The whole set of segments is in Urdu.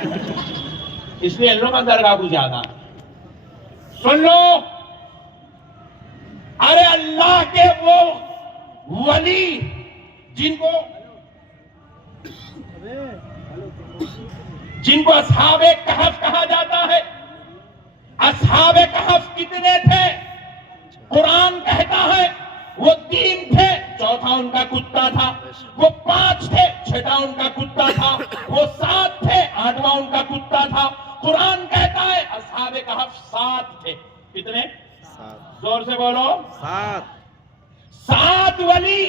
اس لیے ان لوگوں کا درگاہ کو زیادہ سن لو. ارے اللہ کے وہ ولی جن کو اصحاب کہف کہا جاتا ہے. اصحاب کہف کتنے تھے؟ قرآن کہتا ہے وہ 3 تھے، چوتھا ان کا کتا تھا. وہ 5 تھے، چھٹا ان کا کتا تھا. وہ 7 تھے، 8واں ان کا کتا تھا. قرآن کہتا ہے اصحاب کہف 7 تھے. کتنے؟ 7. زور سے بولو. 7 ولی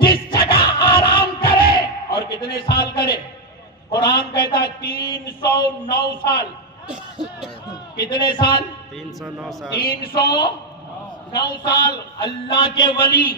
جس جگہ آرام کرے اور کتنے سال کرے؟ قرآن کہتا ہے 309 سال. کتنے سال؟ 309 سال. 309 سال اللہ کے ولی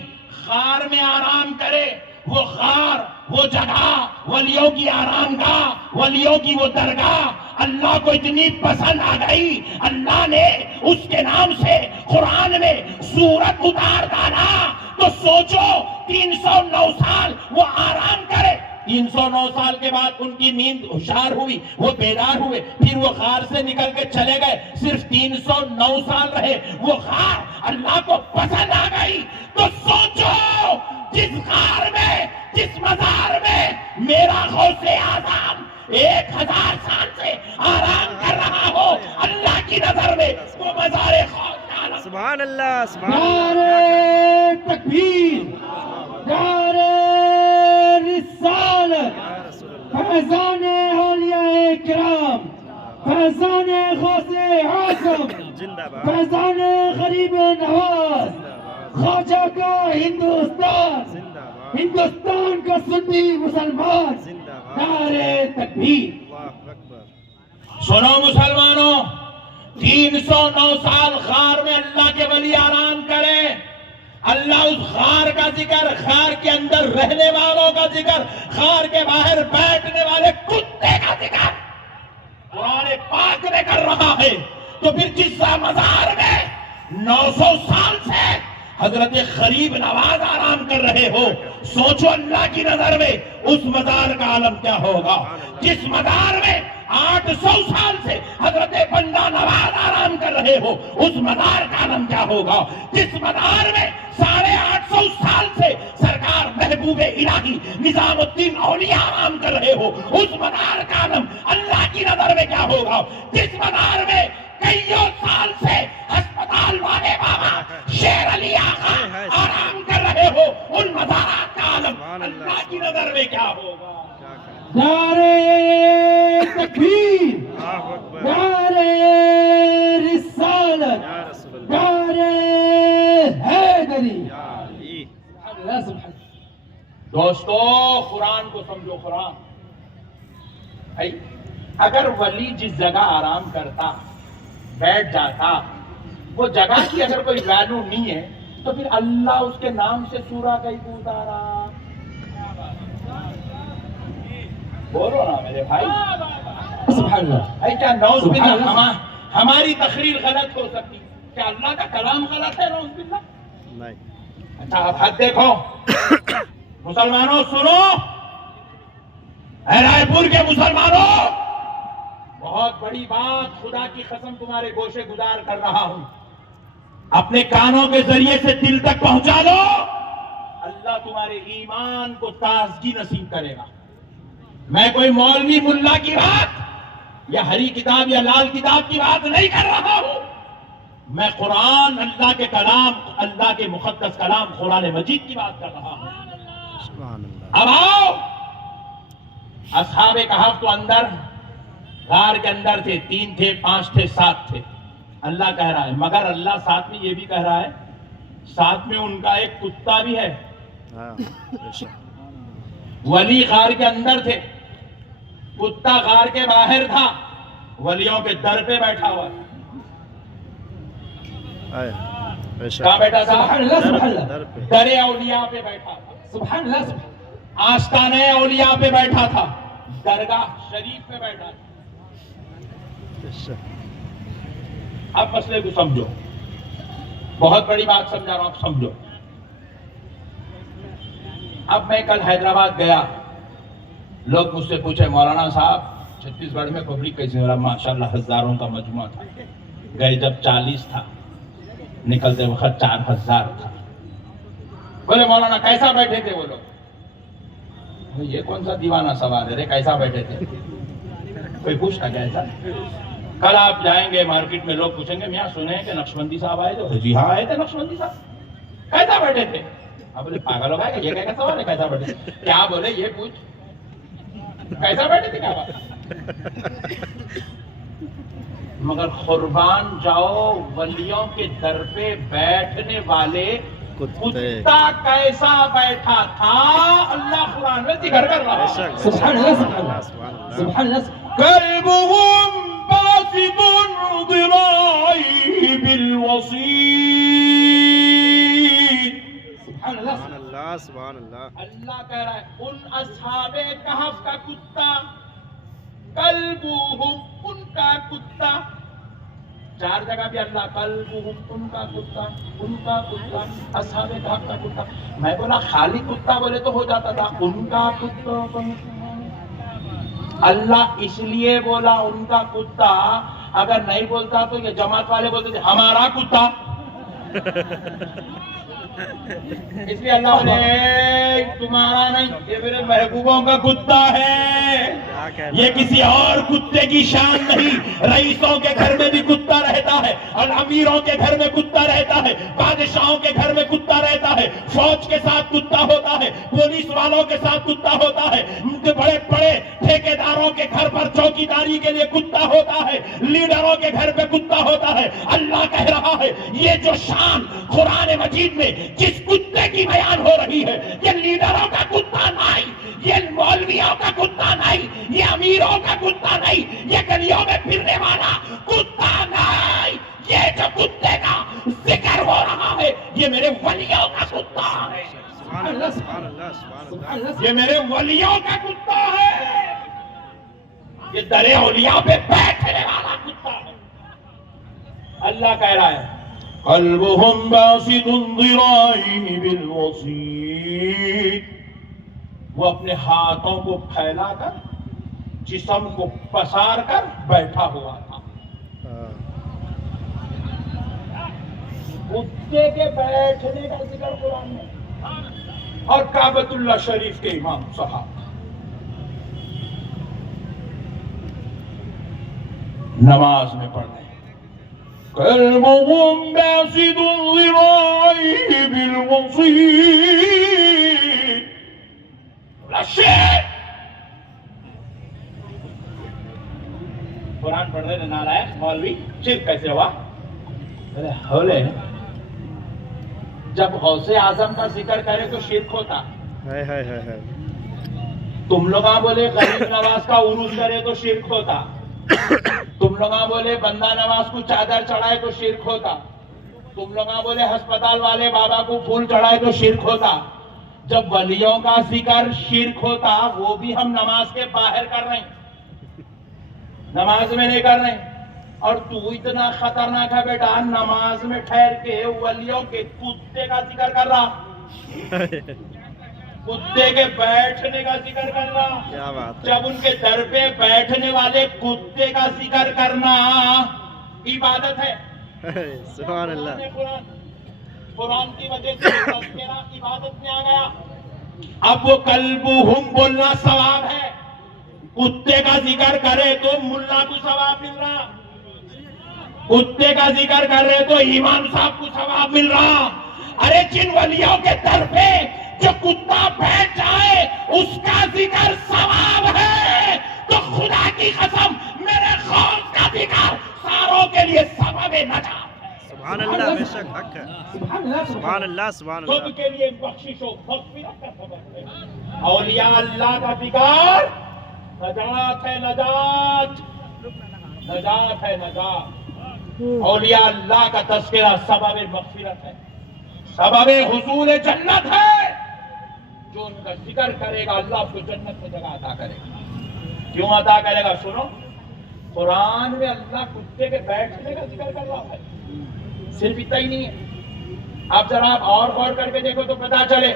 غار میں آرام کرے. وہ غار، وہ جگہ ولیوں کی آرام گاہ، ولیوں کی وہ درگاہ اللہ کو اتنی پسند آ گئی، اللہ نے اس کے نام سے قرآن میں سورت اتار ڈالا. تو سوچو 309 سال وہ آرام کرے. 309 سال کے بعد ان کی نیند ہوشیار ہوئی، وہ بیدار ہوئے، پھر وہ غار سے نکل کے چلے گئے. صرف 309 سال رہے. وہ غار اللہ کو پسند آ گئی. تو سوچو جس غار میں، جس مزار میں میرا غوث اعظم 1000 سال سے آرام کر رہا ہو اللہ کی نظر میں، وہ مزار غوث اعظم. سبحان اللہ، سبحان نعرہ تکبیر، نعرہ رسالت، فیضان اولیاء کرام، فیضان غوث اعظم، فیضان غریب نواز، خواجہ کا ہندوستان، ہندوستان کا سنی مسلمان. نعرہ تکبیر. سنو مسلمانوں، 309 سال غار میں اللہ کے ولی آرام کرے. اللہ اس غار کا ذکر، غار کے اندر رہنے والوں کا ذکر، غار کے باہر بیٹھنے والے کتے کا ذکر قرآن پاک میں کر رہا ہے. تو پھر جس مزار میں 900 سال سے حضرت غریب نواز آرام کر رہے ہو، سوچو اللہ کی نظر میں اس مزار کا عالم کیا ہوگا. جس مزار میں 800 سال سے حضرت بندہ نواز آرام کر رہے ہو، اس مزار کا عالم کیا ہوگا. جس مزار میں 850 سال سے سرکار محبوب الہی نظام الدین اولیاء آرام کر رہے ہو، اس مزار کا عالم اللہ کی نظر میں کیا ہوگا. جس مزار میں کئیوں سال سے ہسپتال والے بابا شیر علی آقا آرام کر رہے ہو، ان مزارات کا عالم اللہ کی نظر میں کیا ہوگا. نعرہ تکبیر، نعرہ رسالت، نعرہ حیدری. دوستو قرآن کو سمجھو. قرآن اگر ولی جس جگہ آرام کرتا، بیٹھ جاتا، وہ جگہ کی اگر کوئی ویلیو نہیں ہے تو پھر اللہ اس کے نام سے سورہ کہیں کو اتارا. بولو نا میرے بھائی. سبحان اللہ. کیا نعوذ باللہ ہماری تقریر غلط ہو سکتی؟ کیا اللہ کا کلام غلط ہے؟ نعوذ باللہ نہیں. اچھا اب حد دیکھو. مسلمانوں سنو، اے رائے پور کے مسلمانوں، بہت بڑی بات خدا کی قسم تمہارے گوشے گزار کر رہا ہوں، اپنے کانوں کے ذریعے سے دل تک پہنچا دو. اللہ تمہارے ایمان کو تازگی نصیب کرے گا. میں کوئی مولوی ملا کی بات یا ہری کتاب یا لال کتاب کی بات نہیں کر رہا ہوں. میں قرآن، اللہ کے کلام، اللہ کے مقدس کلام قرآن مجید کی بات کر رہا ہوں. اب آؤ، اصحاب کہف تو اندر غار کے اندر تھے. 3 تھے، 5 تھے، 7 تھے. اللہ کہہ رہا ہے، مگر اللہ ساتھ میں یہ بھی کہہ رہا ہے ساتھ میں ان کا ایک کتا بھی ہے. ولی غار کے اندر تھے، کتا غار کے باہر تھا، ولیوں کے در پہ بیٹھا ہوا تھا. کہاں بیٹھا تھا؟ در اولیاء پہ بیٹھا تھا. سبحان اللہ. آستانہ اولیاء پہ بیٹھا تھا، درگاہ شریف پہ بیٹھا تھا. اب مسئلے کو سمجھو، بہت بڑی بات سمجھا رہا ہوں، اب سمجھو. اب میں کل حیدرآباد گیا، لوگ مجھ سے پوچھے مولانا صاحب چھتیس گڑھ میں پبلک کیسے ہو رہا؟ ماشاءاللہ ہزاروں کا مجموعہ تھا. گئے جب 40 تھا, نکلتے وقت 4000 تھا. بولے مولانا کیسا بیٹھے تھے وہ لوگ؟ یہ کون سا دیوانہ سوال ہے رے, کیسا بیٹھے تھے؟ کوئی پوچھتا کیا ایسا؟ کل آپ جائیں گے مارکیٹ میں, لوگ پوچھیں گے میاں سنے ہیں کہ نقشبندی صاحب آئے تھے؟ جی ہاں آئے تھے نقشبندی صاحب. کیسا بیٹھے تھے؟ آپ بولے پاگل ہو گئے, یہ کیا سوال ہے کیسا بیٹھے؟ کیا بولے یہ پوچھ, کیسا بیٹھے تھے کیا بات؟ مگر قربان جاؤ ولیوں کے در پہ بیٹھنے والے کتا کیسا بیٹھا تھا اللہ قرآن میں ذکر کر رہا ہے. سبحان اللہ سبحان اللہ سبحان اللہ. قلبهم باسط ذراعيه بالوصيد. سبحان اللہ سبحان اللہ. اللہ کہہ رہا ہے ان اصحاب کہف کا کتا, قلبهم ان کا کتا. 4 جگہ بھی اللہ قلبهم ان کا کتا, ان کا کتا, اصحاب کہف کا کتا. میں بولا خالی کتا بولے تو ہو جاتا تھا, ان کا کتا. اللہ اس لیے بولا ان کا کتا, اگر نہیں بولتا تو یہ جماعت والے بولتے تھے ہمارا کتا. اس لیے اللہ بولے تمہارا نہیں, یہ میرے محبوبوں کا کتا ہے, یہ کسی اور کتے کی شان نہیں. رئیسوں کے گھر میں بھی کتا رہتا ہے, اور امیروں کے گھر میں کتا رہتا ہے, بادشاہوں کے گھر میں کتا رہتا ہے, فوج کے ساتھ کتا ہوتا ہے, پولیس والوں کے ساتھ کتا ہوتا ہے, بڑے بڑے ٹھیکیداروں کے گھر پر چوکیداری کے لیے کتا ہوتا ہے, لیڈروں کے گھر پہ کتا ہوتا ہے. اللہ کہہ رہا ہے یہ جو شان قرآن مجید میں جس کتے کی بیان ہو رہی ہے, یہ لیڈروں کا کتا نہیں, یہ مولویوں کا کتا نہیں, یہ امیروں کا کتا نہیں, یہ گلیوں میں پھرنے والا کتا نہیں. یہ جو کتے کا ذکر ہو رہا ہے یہ میرے ولیوں کا کتا ہے. سبحان اللہ سبحان اللہ سبحان اللہ. یہ میرے ولیوں کا کتا ہے, یہ درے اولیاء پہ بیٹھنے والا کتا ہے. اللہ کہہ رہا ہے قلبهم باسط ذراعيه بالوصيد. وہ اپنے ہاتھوں کو پھیلا کر جسم کو پسار کر بیٹھا ہوا تھا. کتے کے بیٹھنے کا ذکر قرآن میں, اور کعبۃ اللہ شریف کے امام صاحب نماز میں پڑھنے قلبهم باسط ذراعيه بالوصيد. قرآن پڑھ رہے نالائق مولوی, شرک کیسے ہوا؟ ہولے جب غوث اعظم کا ذکر کرے تو شرک ہوتا. تم لوگ بولے غریب نواز کا عروج کرے تو شرک ہوتا. تم لوگ بولے بندہ نواز کو چادر چڑھائے تو شرک ہوتا. تم لوگ بولے ہسپتال والے بابا کو پھول چڑھائے تو شرک ہوتا. جب ولیوں کا ذکر شرک ہوتا وہ بھی ہم نماز کے باہر کر رہے ہیں, نماز میں نہیں کر رہے ہیں. اور تو اتنا خطرناک ہے بیٹا, نماز میں ٹھہر کے ولیوں کے کتے کا ذکر کر رہا, کتے کے بیٹھنے کا ذکر کرنا. جب ان کے در پہ بیٹھنے والے کتے کا ذکر کرنا عبادت ہے. سبحان اللہ. قرآن کی وجہ سے تذکرہ عبادت میں آ گیا. اب وہ قلبهم بولنا ثواب ہے, کتے کا ذکر کرے تو ملا کو ثواب مل رہا, کتے کا ذکر کر رہے تو امام صاحب کو ثواب مل رہا. ارے جن ولیوں کے در پہ جو کتا بیٹھ جائے اس کا ذکر ثواب ہے, تو خدا کی قسم میرے خوف کا ذکر ساروں کے لیے سبب نجات ہے. سبحان اللہ, بے شک حق ہے. سبحان اللہ سبحان اللہ. سب کے لیے بخشش و مغفرت کا سبب ہے. اولیاء اللہ کا ذکر نجات ہے, نجات, نجات ہے, نجات. اولیاء اللہ کا تذکرہ سبب مغفرت ہے, سبب حصول جنت ہے. جو ان کا ذکر کرے گا اللہ اس کو جنت میں جگہ عطا کرے گا. کیوں عطا کرے گا؟ سنو, قرآن میں اللہ کتے کے بیٹھنے کا ذکر کر رہا ہے. صرف اتنا ہی نہیں ہے, اب ذرا آپ اور غور کر کے دیکھو تو پتا چلے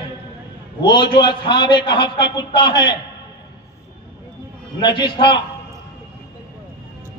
وہ جو اصحاب کہف کا کتا ہے نجس تھا,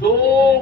2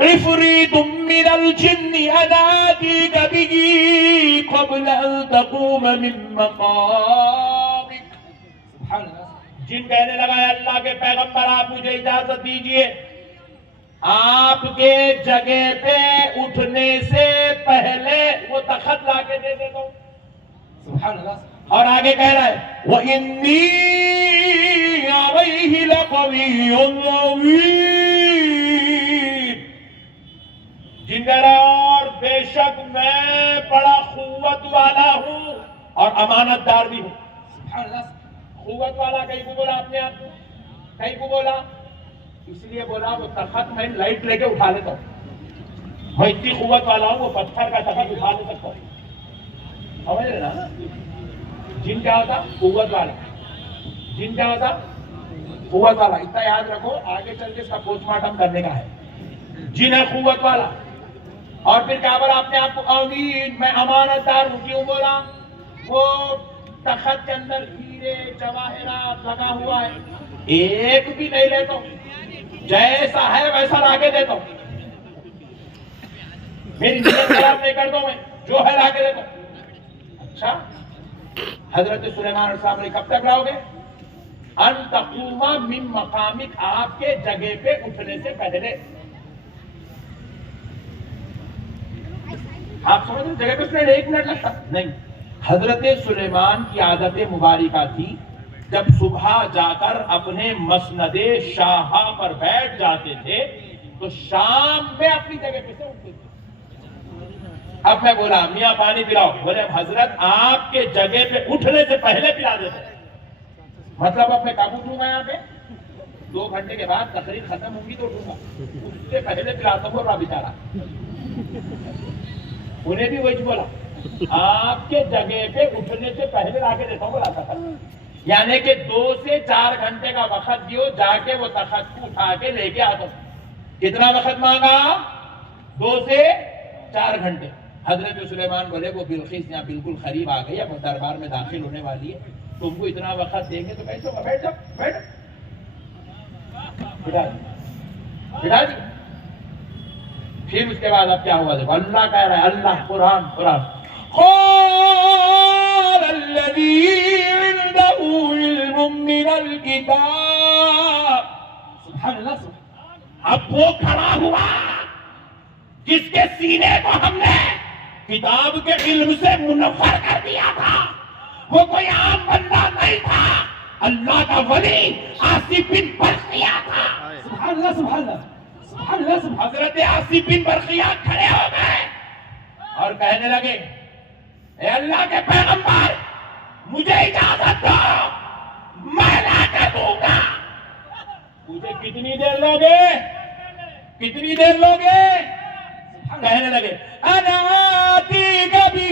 عفریت من الجن انا آتیک بہ قبل ان تقوم من مقامک. سبحان اللہ. جن کہنے لگا اے اللہ کے پیغمبر آپ مجھے اجازت دیجئے آپ کے جگہ پہ اٹھنے سے پہلے وہ تخت لا کے دے دیتا ہوں. سبحان اللہ. اور آگے کہہ رہا ہے وَإِنِّي عَلَيْهِ لَقَوِيٌّ أَمِينٌ. جن کہہ رہا ہے اور بے شک میں بڑا قوت والا ہوں اور امانت دار بھی ہوں. سبحان اللہ. قوت والا کہیں کو بولا اپنے آپ کو, کہیں کو بولا اس لیے بولا وہ تخت میں لائٹ لے کے اٹھا لیتا ہوں, میں اتنی قوت والا ہوں وہ پتھر کا تخت اٹھا لے سکتا ہوں. سمجھ رہے نا؟ جن کیا ہوتا قوت والا, جن کیا ہوتا قوت والا. اتنا یاد رکھو آگے چل کے اس کا پوسٹ مارٹم کرنے کا ہے. جن ہے قوت والا. اور پھر کیا بولا اپنے آپ کو امین میں امانت دار ہوں. کیوں بولا؟ وہ تخت کے اندر ہیرے جواہرات لگا ہوا ہے, ایک بھی نہیں لیتا ہوں, جیسا ہے ویسا لا کے دیتا ہوں. میری نیت خراب نہیں کرتا ہوں, میں جو ہے لا کے دیتا ہوں. اچھا حضرت سلیمان علیہ السلام نے کب تک لاؤ گے؟ ان تقوم من مقامک, آپ کے جگہ پہ اٹھنے سے پہلے. آپ سمجھ رہے جگہ پہ اٹھنے 1 منٹ لگتا نہیں. حضرت سلیمان کی عادت مبارکہ تھی جب صبح جا کر اپنے مسند شاہا پر بیٹھ جاتے تھے تو شام میں اپنی جگہ پہ سے اٹھتے تھے. اب میں بولا میاں پانی پلاؤ, بولے حضرت آپ کے جگہ پہ اٹھنے سے پہلے پلا دیتے. مطلب اب میں کب اٹھوں گا یہاں پہ؟ 2 گھنٹے کے بعد تقریر ختم ہوگی تو اٹھوں گا, اس سے پہلے پلاتا ہوں. اور بیچارہ انہیں بھی وہی بولا آپ کے جگہ پہ اٹھنے سے پہلے لا کے دیتا ہوں بولا تھا. یعنی کہ 2 سے 4 گھنٹے کا وقت دیو, جا کے وہ تخت کو اٹھا کے لے کے آتا ہوں. کتنا وقت مانگا؟ 2 سے 4 گھنٹے. حضرت سلیمان بولے وہ بلقیس یہاں بالکل قریب آ گئی, اب دربار میں داخل ہونے والی ہے, تم کو اتنا وقت دیں گے تو کیسے ہوگا؟ بیٹھ جاؤ, بیٹھ. بٹھا دی. پھر اس کے بعد اب کیا ہوا؟ دیکھو اللہ کہہ رہا ہے, اللہ قرآن قال الذي عنده علم من الكتاب. سبحان اللہ. اب وہ کھڑا ہوا جس کے سینے کو ہم نے کتاب کے علم سے منور کر دیا تھا. وہ کوئی عام بندہ نہیں تھا, اللہ کا ولی آصف بن برقیہ تھا. سبحان اللہ. سبحان اللہ. سبحان اللہ. حضرت آصف بن برقیہ کھڑے ہو گئے اور کہنے لگے اے اللہ کے پیغمبر مجھے اجازت دو, میں لا کر دوں گا. مجھے کتنی دیر لوگے؟ کتنی دیر لوگے؟ کہنے لگے انا آتیک بہ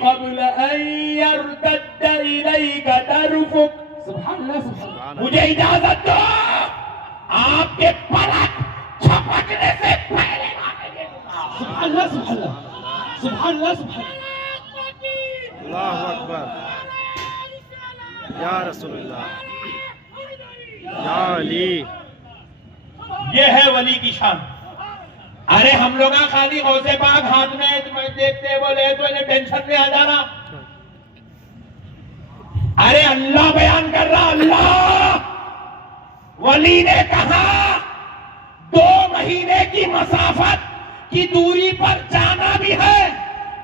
قبل ان یرتد الیک طرفک. سبحان اللہ. سبحان اللہ. مجھے اجازت دو آپ کے پلک چھپکنے سے پہلے لا کے دے دوں گا. سبحان اللہ. سبحان اللہ. سبحان اللہ. سبحان اللہ. اللہ اکبر. یا رسول اللہ, یا علی. یہ ہے ولی کی شان. ارے ہم لوگ خالی غوث پاک ہاتھ میں دیکھتے بولے تو انہیں ٹینشن میں آ جانا. ارے اللہ بیان کر رہا, اللہ ولی نے کہا 2 مہینے کی مسافت کی دوری پر جانا بھی ہے,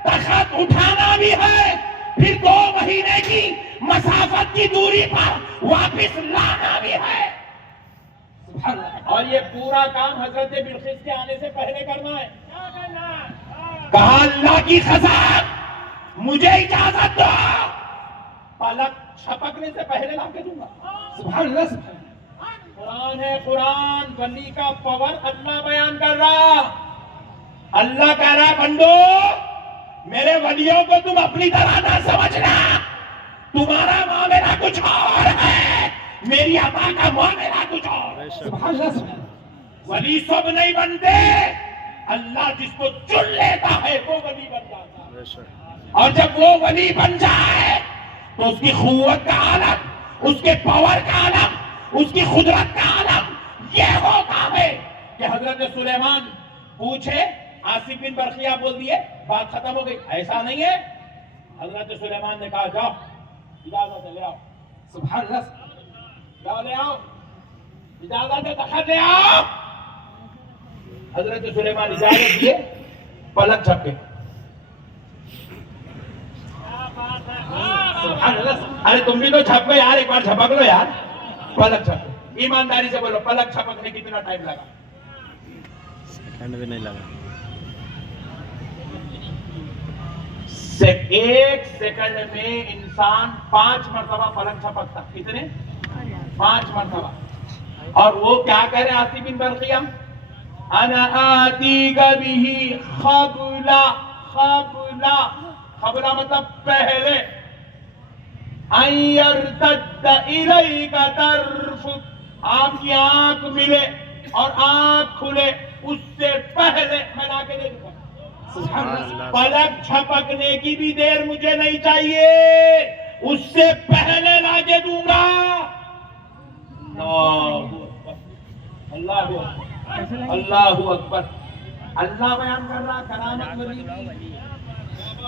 تخت اٹھانا بھی ہے, پھر 2 مہینے کی مسافت کی دوری پر واپس لانا بھی ہے. اور یہ پورا کام حضرت بلقیس کے آنے سے پہلے کرنا ہے. کہا اللہ کی قسم مجھے اجازت دو, پلک چھپکنے سے پہلے لا کے دوں گا. سبحان اللہ. سبحان اللہ. قرآن ہے, قرآن ولی کا پاور اللہ بیان کر رہا. اللہ کہہ رہا بندو میرے ولیوں کو تم اپنی طرح نہ سمجھنا, تمہارا معاملہ کچھ اور ہے, میری عطا کا معاملہ کچھ اور. سبحان اللہ. سبحان اللہ. ولی سب نہیں بنتے, اللہ جس کو چن لیتا ہے وہ ولی بن جاتا ہے. اور جب وہ ولی بن جائے تو اس کی قوت کا عالم, اس کے پاور کا عالم, اس کی قدرت کا عالم یہ ہوتا ہے کہ حضرت سلیمان پوچھے آصف بن برقیہ بول دیے بات ختم ہو گئی، ایسا نہیں ہے. حضرت سلیمان نے کہا جاؤ اجازت ہے لے آؤ، سبحان اللہ. جاؤ لے آؤ، اجازت ہے دخل لے آؤ. حضرت سلیمان اجازت دیے، پلک جھپکے. سبحان اللہ. ارے تم بھی تو چھپ گئے یار، ایک بار چھپک لو یار. پلک چھپکے. ایمانداری سے بولو پلک چھپکنے کتنا ٹائم لگا؟ سیکنڈ بھی نہیں لگا. ایک سیکنڈ میں انسان 5 مرتبہ پلک چھپکتا. کتنے؟ 5 مرتبہ. اور وہ کیا کہہ رہے آصف بن برقیہ؟ انا آتیک بہ قبلا. قبلا قبلا مطلب پہلے. ان یرتد الیک طرفک، آپ کی آنکھ ملے اور آنکھ کھلے اس سے پہلے میں لا کے دے دوں گا. سبحان اللہ. پلک چھپکنے کی بھی دیر مجھے نہیں چاہیے، اس سے پہلے لا کے دوں گا. اللہ اکبر، اللہ اکبر. اللہ بیان کر رہا کرامت ولی.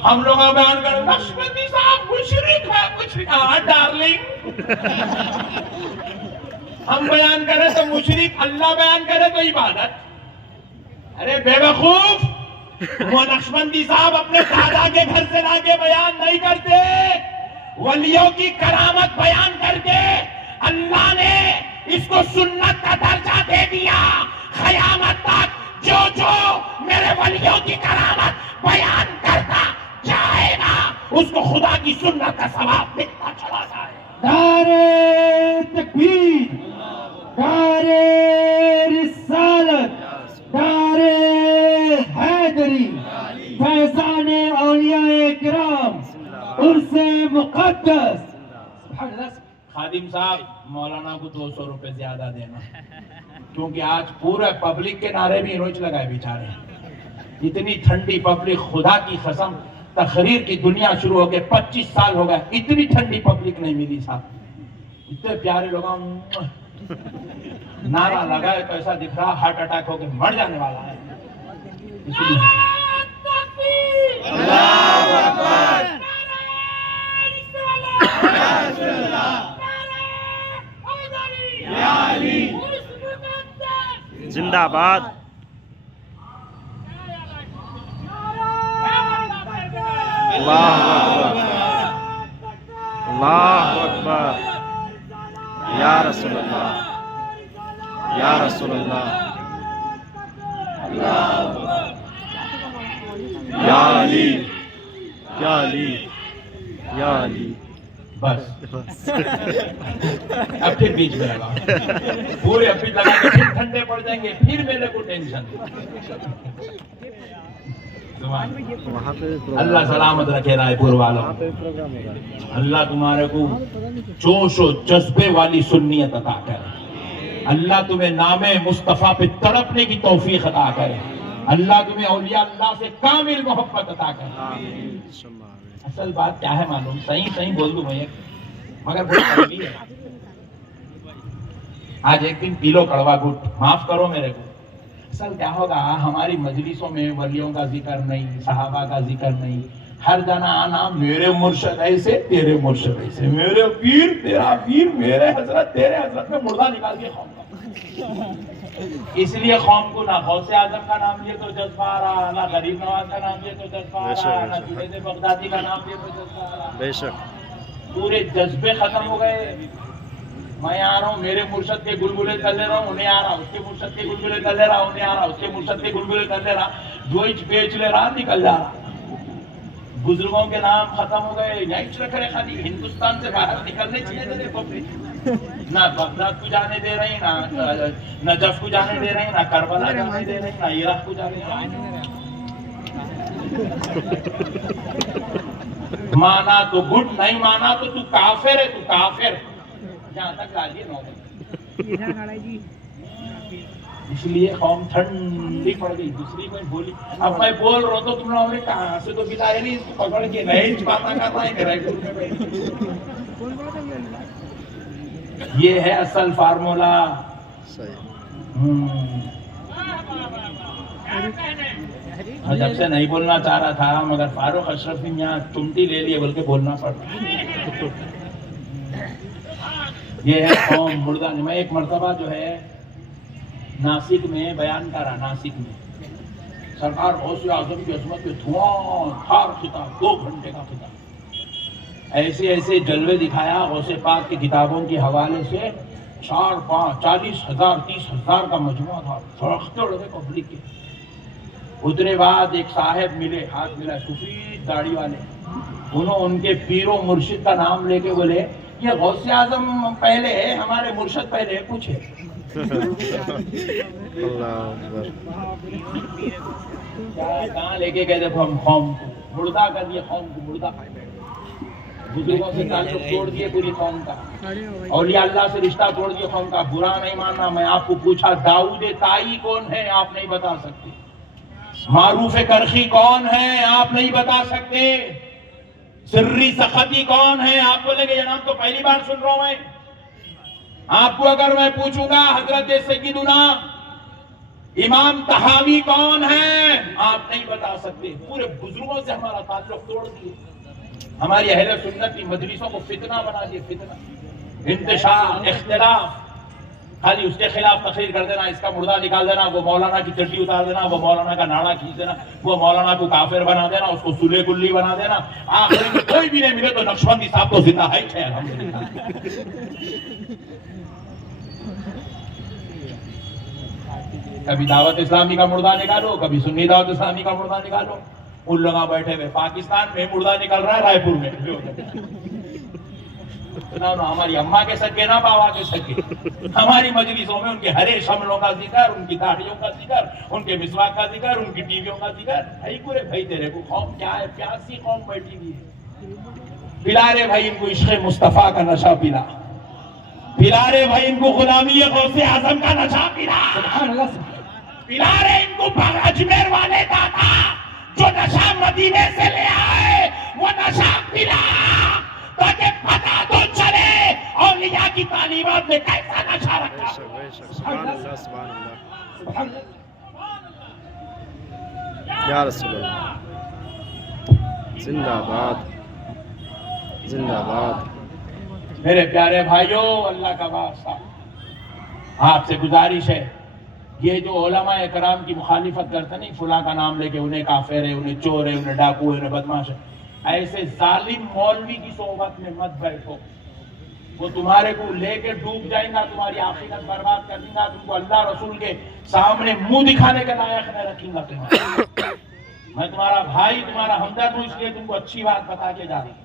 ہم لوگ بیان کر رہے نقشبندی صاحب مشرک ہے. مشرک ہاں ڈارلنگ. ہم بیان کرے تو مشرک، اللہ بیان کرے تو عبادت. ارے بے وقوف، وہ نقشبندی صاحب اپنے دادا کے گھر سے لا کے بیان نہیں کرتے، ولیوں کی کرامت بیان کر کے اللہ نے اس کو سنت کا درجہ دے دیا. قیامت تک جو میرے ولیوں کی کرامت بیان کرتا جائے گا اس کو خدا کی سنت کا ثواب ملتا چلا جائے. نعرہ تکبیر، نعرہ رسالت، نعرہ حیدری، فیضان اولیاء کرام، عرس مقدس. سبحان اللہ. خادم صاحب مولانا کو 200 روپے زیادہ دینا، کیونکہ آج پورے پبلک کے نعرے بھی روچ لگائے بیچارے. اتنی ٹھنڈی پبلک، خدا کی قسم تقریر کی دنیا شروع ہو گئے 25 سال ہو گئے، اتنی ٹھنڈی پبلک نہیں ملی صاحب. اتنے پیارے لوگ نعرہ لگائے تو ایسا دکھ رہا ہارٹ اٹیک ہو کے مر جانے والا ہے. زندہ باد. اللہ اکبر، اللہ اکبر. یا رسول اللہ، یا رسول اللہ. یا علی، یا علی، یا علی. بس اب پھر بیچ میں لگا پورے اب بھی لگا کے پھر ٹھنڈے پڑ جائیں گے، پھر میرے کو ٹینشن. وہاں پہ اللہ سلامت رکھے رائے پور والوں. اللہ تمہارے کو جوش و جذبے والی سنیت عطا کرے. اللہ تمہیں نام مصطفیٰ پہ تڑپنے کی توفیق عطا کرے. اللہ تمہیں اولیاء اللہ سے کامل محبت عطا کرے. اصل بات کیا ہے معلوم؟ صحیح بول دوں میں مگر بہت کڑوی ہے. آج ایک دن پی لو کڑوا گھٹ، معاف کرو میرے کو. اصل کیا ہوگا، ہماری مجلسوں میں ولیوں کا ذکر نہیں، صحابہ کا ذکر نہیں. ہر جنا آنا میرے مرشد ایسے، تیرے مرشد ایسے، میرے پیر تیرا پیر، میرے حضرت تیرے حضرت میں مردہ نکال کے قوم کا. اس لیے قوم کو نہ غوث اعظم کا نام لیے تو جذبہ آ رہا، نہ غریب نواز کا نام لیے تو جذبہ آ رہا، نہ جنید بغدادی کا نام لیے تو جذبہ آ رہا. بے شک پورے جذبے ختم ہو گئے. میں آ رہا ہوں میرے مرشد کے گلگلے کر لے رہا ہوں، انہیں آ رہا، اس کے مرشد کے گلگلے کر لے رہا، انہیں آ رہا، اس کے مرشد کے گلگلے کر لے رہا، دوئچ بیچ لے رہا، نکل جا رہا. بزرگوں کے نام ختم ہو گئے. یہیں رکھ رہے خالی ہندوستان سے باہر نکلنے چاہیے تھے. نہ بغداد کو جانے دے رہی، نہ نجف کو جانے دے رہی، نہ کربلا جانے دے رہی، نہ عراق کو جانے دے رہی. مانا تو گڈ، نہیں مانا تو تو کافر ہے، تو کافر. جہاں تک راضی نہ. اس لیے قوم ٹھنڈی پڑ گئی. دوسری کوئی بولی، اب میں بول رہا ہوں تو تم لوگوں نے کہاں سے تو بتائے نہیں، اس کو پکڑ کے رینج باتیں کر رہا ہے کہ رائے پور میں بیٹھ. یہ ہے اصل فارمولا. جب سے نہیں بولنا چاہ رہا تھا مگر فاروق اشرف نے یہاں چمٹی لے لیے بلکہ بولنا پڑا. یہ ہے قوم مردہ. میں ایک مرتبہ جو ہے ناسک میں بیان کرا. ناسک میں سرکار غوث اعظم کی عظمت پہ دھواں تھار خطاب 2 گھنٹے کا خطاب. ایسے ایسے جلوے دکھایا. غوث پاک کی کتابوں کے حوالے سے 40,000 30,000 کا مجموعہ تھا. فرختے اڑے پبلک کے. اتنے بعد ایک صاحب ملے, ہاتھ ملا, سفید داڑھی والے. انہوں ان کے پیر و مرشد کا نام لے کے بولے یہ غوث اعظم پہلے ہے, ہمارے مرشد پہلے ہے, کچھ ہے. کہاں لے کے گئے دیکھو ہم قوم کو مردہ کر دیے. قوم کو مردہ, بزرگوں سے تعلق توڑ دیے پوری قوم کا. اولیاء اللہ سے رشتہ توڑ دیے قوم کا. برا نہیں ماننا. میں آپ کو پوچھا داؤد طائی کون ہے, آپ نہیں بتا سکتے. معروف کرخی کون ہے, آپ نہیں بتا سکتے. سری سختی کون ہے, آپ بولیں گے یہ نام تو پہلی بار سن رہا ہوں میں. آپ کو اگر میں پوچھوں گا حضرت سیدنا امام طحاوی کون ہے, آپ نہیں بتا سکتے. پورے بزرگوں سے ہمارا تعلق توڑ دیے. ہماری اہل سنت کی مجلسوں کو فتنہ بنا دیے. فتنہ, انتشار, اختلاف. خالی اس کے خلاف تقریر کر دینا, اس کا مردہ نکال دینا, وہ مولانا کی چٹی اتار دینا, وہ مولانا کا ناڑا کھینچ دینا, وہ مولانا کو کافر بنا دینا, اس کو سلے گلی بنا دینا. آخر میں کوئی بھی نہیں ملے تو نقشبندی صاحب تو زندہ ہے. کبھی دعوت اسلامی کا مردہ نکالو, کبھی سنی دعوت اسلامی کا مردہ نکالو. ان لوگ بیٹھے ہوئے پاکستان میں مردہ نکل رہا ہے رائے پور میں. ہماری اماں کے صدقے نہ بابا کے صدقے. ہماری مجلسوں میں ان کے ہرے شملوں کا ذکر, ان کی داڑھیوں کا ذکر, ان کے مسواک کا ذکر, ان کی ٹی ویوں کا ذکر. بھائی پورے بھائی تیرے کو قوم کیا ہے, پیاسی قوم بیٹھی ہوئی ہے. پلا رے بھائی ان کو عشق مصطفیٰ کا نشہ پلا. پلا رے بھائی ان کو غلامی غوث اعظم کا نشہ پلا. پلا رے ان کو اجمیر والے کا تھا جو نشہ مدینے سے لے آئے, وہ نشہ پلا تاکہ پتہ تو چلے اولیاء کی تعلیمات میں کیسا نشہ رکھا. سبحان اللہ, سبحان اللہ, یا رسول اللہ. زندہ باد, زندہ باد. میرے پیارے بھائیوں, اللہ کا واسطہ آپ سے گزارش ہے, یہ جو علماء اکرام کی مخالفت کرتے نہیں, فلاں کا نام لے کے انہیں کافر ہے, انہیں چور ہے, انہیں ڈاکو ہے, انہیں بدماش ہے, ایسے ظالم مولوی کی صحبت میں مت بیٹھو. وہ تمہارے کو لے کے ڈوب جائیں گا, تمہاری آخرت برباد کر دیں گا, تم کو اللہ رسول کے سامنے منہ دکھانے کے لائق نہ رکھیں گا. میں تمہارا بھائی, تمہارا ہمدرد ہوں, اس لیے تم کو اچھی بات بتا کے جا رہی ہوں.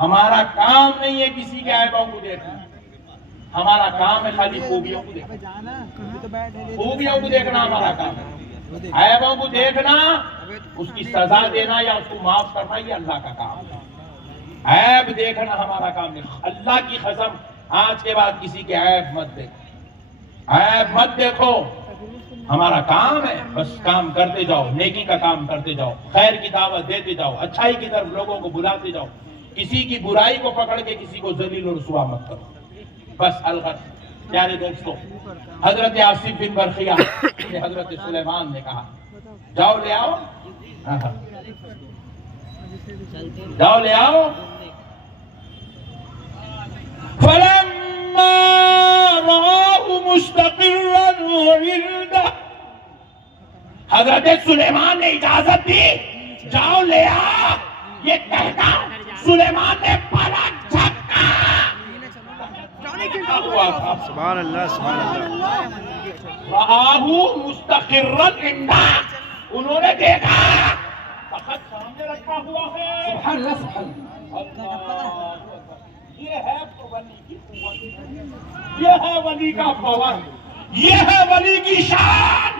ہمارا کام نہیں ہے کسی کے عیبوں کو دیکھنا, ہمارا کام ہے خالی خوبیوں کو دیکھنا. خوبیوں کو دیکھنا ہمارا کام ہے. عیبوں کو دیکھنا, اس کی سزا دینا یا اس کو معاف کرنا, یہ اللہ کا کام ہے. عیب دیکھنا ہمارا کام نہیں. اللہ کی قسم آج کے بعد کسی کے عیب مت دیکھو, عیب مت دیکھو. ہمارا کام ہے بس کام کرتے جاؤ, نیکی کا کام کرتے جاؤ, خیر کی دعوت دیتے جاؤ, اچھائی کی طرف لوگوں کو بلاتے جاؤ. کسی کی برائی کو پکڑ کے کسی کو ذلیل و رسوا مت کرو. بس الغرض. پیارے دوستو, حضرت آصف بن برخیہ حضرت سلیمان نے کہا جاؤ لے آؤ, جاؤ لے آؤ. فلما رآه مستقرا عنده, حضرت سلیمان نے اجازت دی جاؤ لے آ. یہ کہتا سلیمان نے پلک جھپکا. سبحان اللہ, سبحان اللہ. رآہ مستقرا عنده, انہوں نے دیکھا تخت سامنے رکھا ہوا ہے. سبحان اللہ, سبحان اللہ. یہ ہے ولی کی قوت, یہ ہے ولی کا پاور, یہ ہے ولی کی شان,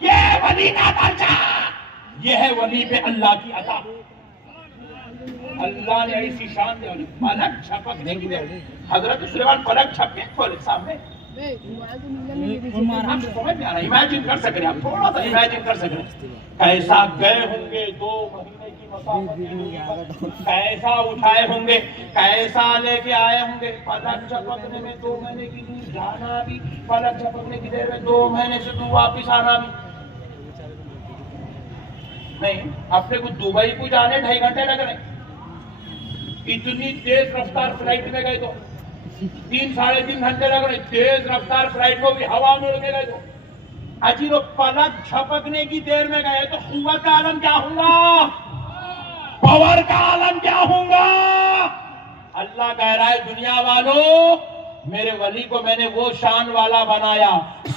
یہ ہے ولی کا درجہ, یہ ہے ولی پہ اللہ کی عطا. اللہ نے ایسی شان دے, پلک جھپک دے گی. حضرت سلیمان پلک جھپکے کھولے سامنے. آپ سمجھ میں آ رہا ہے, امیجن کر سک رہے, آپ تھوڑا سا امیجن کر سک رہے کیسا گئے ہوں گے 2 مہینے کی مسافت, کیسا اٹھائے ہوں گے, کیسا لے کے آئے ہوں گے. پلک جھپکنے میں 2 مہینے کی دور جانا بھی, پلک جھپکنے کی دیر میں 2 مہینے سے دور واپس آنا بھی. نہیں اپنے کو دبئی کو جانے 2.5 گھنٹے لگ رہے، اتنی تیز رفتار فلائٹ میں گئے تو 3-3.5 گھنٹے لگ رہے، تیز رفتار فلائٹ کو بھی ہوا میں اڑ کے گئے تو اجی وہ پلک جھپکنے کی دیر میں گئے تو قوت کا عالم کیا ہوگا، پاور کا عالم کیا ہوگا۔ اللہ کہہ رہا ہے دنیا والوں میرے ولی کو میں نے وہ شان والا بنایا،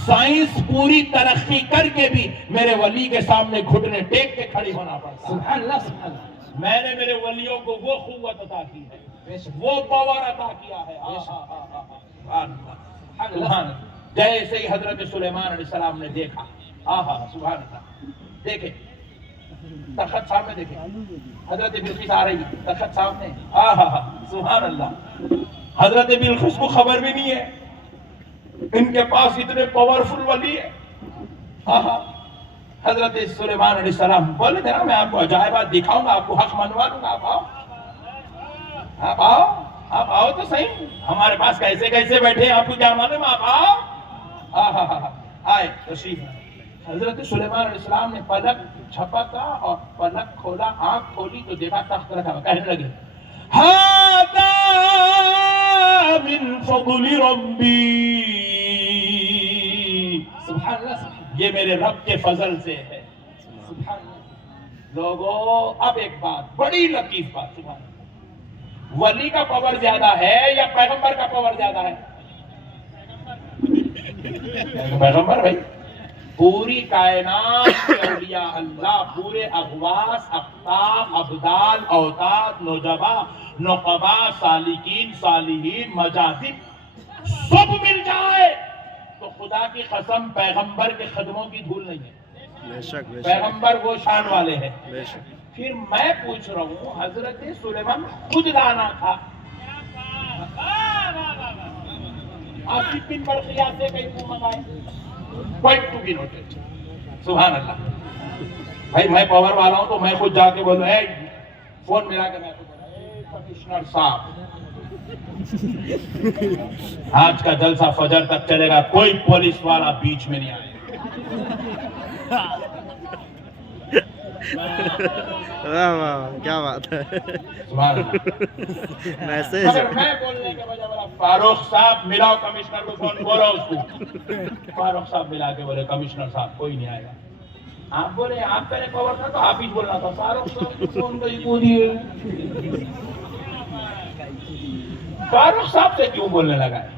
سائنس پوری ترقی کر کے بھی میرے ولی کے سامنے گھٹنے ٹیک کے کھڑی ہونا پڑتا۔ سبحان اللہ سبحان اللہ۔ میں نے میرے ولیوں کو وہ قوت عطا کی ہے، وہ پاور عطا کیا ہے۔ سبحان اللہ۔ جیسے ہی حضرت سلیمان علیہ السلام نے دیکھا، سبحان اللہ، دیکھیں تخت سامنے، دیکھیں حضرت بلقیس آ رہی ہے، تخت سامنے، سبحان اللہ۔ حضرت بلقیس کو خبر بھی نہیں ہے ان کے پاس اتنے پاورفل ولی ہے۔ حضرت سلیمان علیہ السلام بولے تھے نا میں آپ کو عجائبات دکھاؤں گا، آپ کو حق منوا لوں گا، آپ آؤ تو صحیح، ہمارے پاس کیسے کیسے بیٹھے ہیں آپ کو کیا معلوم، آپ آؤ۔ آئے تشریف۔ حضرت سلیمان علیہ السلام نے پلک جھپکا اور پلک کھولا، آنکھ کھولی تو دیکھا تخت رکھا، کہنے لگے ہذا من فضل ربی، سبحان اللہ، یہ میرے رب کے فضل سے ہے۔ سبحان اللہ۔ لوگوں اب ایک بات، بڑی لطیف بات، سبحان اللہ، ولی کا پاور زیادہ ہے یا پیغمبر کا پاور زیادہ ہے؟ پیغمبر بھائی، پوری کائنات کے اولیاء اللہ، پورے اغواس، اقطاب، ابدال، اوتاد، نجبا، نقبا، سالکین، صالحین، مجاذب سب مل جائے تو خدا کی قسم پیغمبر کے قدموں کی دھول نہیں ہے۔ بے شک بے شک پیغمبر وہ شان والے ہیں۔ بے شک۔ پھر میں پوچھ رہا ہوں حضرت سلیمان خود لانا تھا، آصف بن برقیہ سے کہیں کو منگائے، کوئی تو بھی نوٹے۔ سبحان اللہ۔ بھائی میں پاور والا ہوں تو میں خود جا کے بولوں، اے فون ملا کے میں خود بولوں، اے کمشنر صاحب آج کا جلسہ فجر تک چلے گا، کوئی پولیس والا بیچ میں نہیں آئے۔ واہ واہ کیا بات ہے، سبحان اللہ۔ میسج۔ مگر میں بولنے کے بجائے بولا فاروق صاحب ملاؤ کمشنر کو فون، بولو اس کو۔ فاروق صاحب ملا کے بولے کمشنر صاحب کوئی نہیں آئے گا۔ آپ بولے آپ پہلے پاور تھا تو آپ ہی بولنا تھا، فاروق صاحب کو فون کو ہی بولیے۔ فاروق صاحب سے کیوں بولنے لگا ہے؟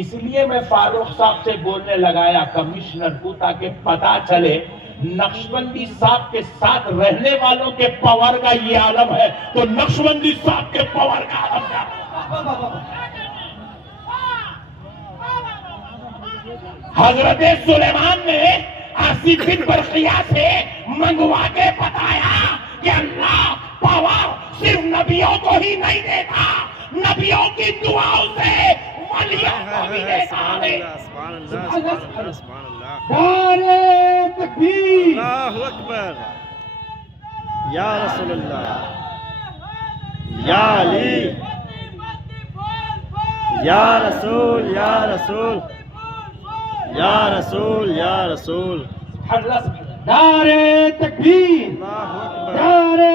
اس لیے میں فاروق صاحب سے بولنے لگایا کمشنر کو، تاکہ پتا چلے نقشبندی صاحب کے ساتھ رہنے والوں کے پاور کا یہ عالم ہے تو نقشبندی صاحب کے پاور کا عالم کیا ہے۔ حضرت سلیمان نے آصف بن برقیہ سے منگوا کے بتایا کہ اللہ پاور صرف نبیوں کو ہی نہیں دیتا، نبیوں کی دعاؤں سے ولیوں کو بھی دیتا ہے۔ سبحان اللہ سبحان اللہ سبحان اللہ۔ نعرہ تکبیر، اللہ اکبر، یا رسول اللہ، یا علی، یا رسول، یا رسول، یا رسول، یا رسول۔ سبحان اللہ سبحان اللہ۔ نعرہ تکبیر، اللہ اکبر، نعرہ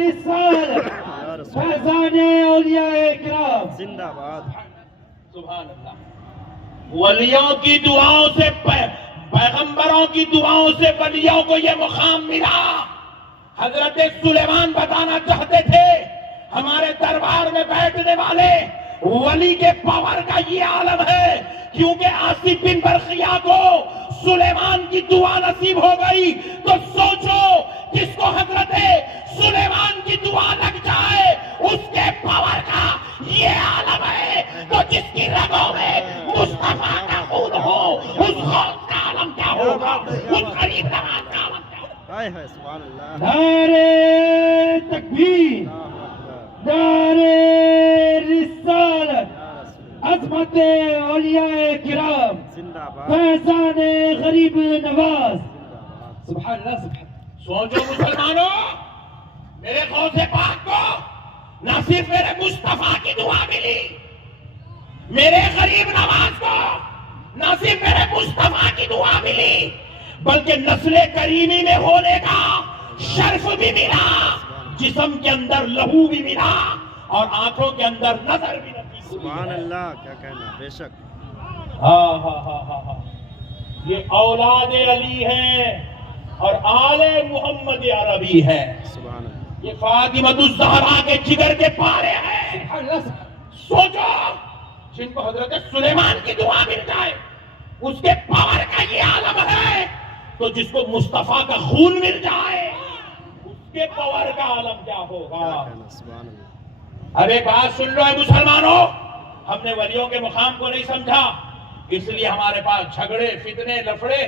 رسالت، یا رسول، فیضان اولیاء اکرام۔ زندہ باد۔ سبحان اللہ۔ ولیوں کی دعاؤں سے، پیغمبروں کی دعاؤں سے ولیوں کو یہ مقام ملا۔ حضرت سلیمان بتانا چاہتے تھے ہمارے دربار میں بیٹھنے والے ولی کے پاور کا یہ عالم ہے، کیونکہ آصف بن برقیہ کو سلیمان کی دعا نصیب ہو گئی تو سوچو جس کو حضرت سلیمان کی دعا لگ جائے اس کے پاور کا یہ عالم ہے، تو جس کی رگوں میں مصطفیٰ کا خون ہو اس خون کا عالم کیا ہوگا، اس غریب نواز کا عالم کیا ہوگا۔ ہائے ہائے سبحان اللہ۔ نعرہ تکبیر، نعرہ رسالت، عظمت اولیاء کرام، زندہ باد۔ فیضان غریب نواز۔ سبحان اللہ سبحان اللہ۔ سوچو مسلمانوں، میرے غوث پاک کو نہ صرف میرے مصطفیٰ کی دعا ملی، میرے غریب نواز کو نہ صرف میرے مصطفیٰ کی دعا ملی، بلکہ نسل کریمی میں ہونے کا شرف بھی ملا، جسم کے اندر لہو بھی ملا، اور آنکھوں کے اندر نظر بھی نصیب ہوئی۔ سبحان اللہ، کیا کہنا، بے شک۔ ہاں ہاں ہاں ہاں ہاں، یہ اولاد علی ہے اور آل محمد عربی ہے، سبحان اللہ۔ یہ فاطمۃ الزہرا کے جگر کے پارے ہیں۔ سوچو، جن کو حضرت سلیمان کی دعا مل جائے، اس کے پاور کا یہ عالم ہے، تو جس کو مصطفیٰ کا خون مل جائے، اس کے پاور کا عالم کیا ہوگا؟ کیا کہنا، سبحان اللہ۔ اب ایک بات سن لو اے مسلمانوں، ہم نے ولیوں کے مقام کو نہیں سمجھا، اس لیے ہمارے پاس جھگڑے، فتنے، لفڑے،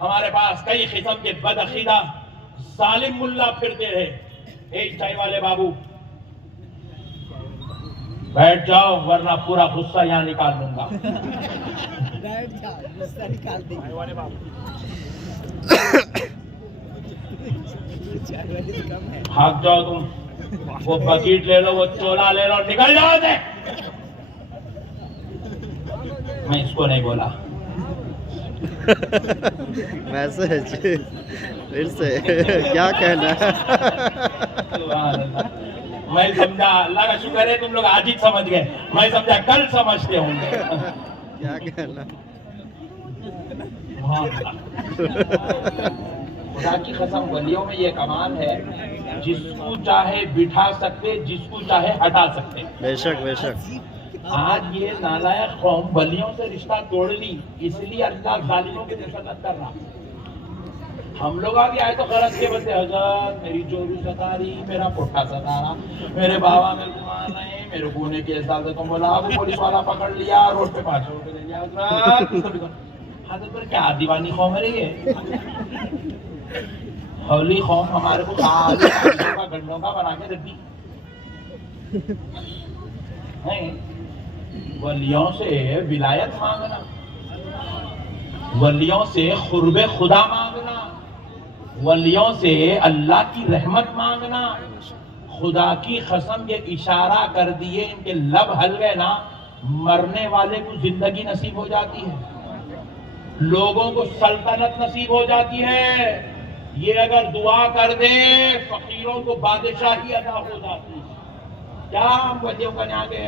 ہمارے پاس کئی قسم کے بد عقیدہ ظالم ملا پھرتے رہے۔ ایک چائے والے بابو بیٹھ جاؤ ورنہ پورا غصہ یہاں نکال لوں گا۔ بھاگ جاؤ تم، وہ بکیٹ لے لو، وہ چولا لے لو، نکل جاؤ سے۔ میں اس کو نہیں بولا، میسج پھر سے کیا کہنا ہے؟ سبحان اللہ۔ میں سمجھا، اللہ کا شکر ہے تم لوگ آج ہی سمجھ گئے، میں سمجھا کل سمجھتے ہوں گے۔ کیا کہنا؟ خدا کی قسم، ولیوں میں یہ کمال ہے، جس کو چاہے بٹھا سکتے، جس کو چاہے ہٹا سکتے۔ بے شک، بے شک۔ آج یہ نالائق قوم ولیوں سے رشتہ توڑ لی، اس لیے اللہ ظالموں کی مسلط کر رہا۔ ہم لوگ آگے آئے تو غرض کے بندے، حضرت میری چوری ستا رہی، میرا پٹھا ستا رہا، میرے بابا میں گمان نہیں، میرے کونے کی احساس ہے، تم بولا وہ پولیس والا پکڑ لیا، روڈ پہ 500 روپے لے لیا۔ حضرت پر کیا دیوانی قوم ہے یہ؟ ہولی قوم ہمارے کو گنڈوں کا بنا کے رکھی۔ ولیوں سے ولایت مانگنا، ولیوں سے قرب خدا مانگنا، ولیوں سے اللہ کی رحمت مانگنا، خدا کی قسم یہ اشارہ کر دیے، ان کے لب ہل گئے نا، مرنے والے کو زندگی نصیب ہو جاتی ہے، لوگوں کو سلطنت نصیب ہو جاتی ہے۔ یہ اگر دعا کر دے، فقیروں کو بادشاہی عطا ہو جاتی ہے۔ کیا ہم ولیوں کا یہاں کے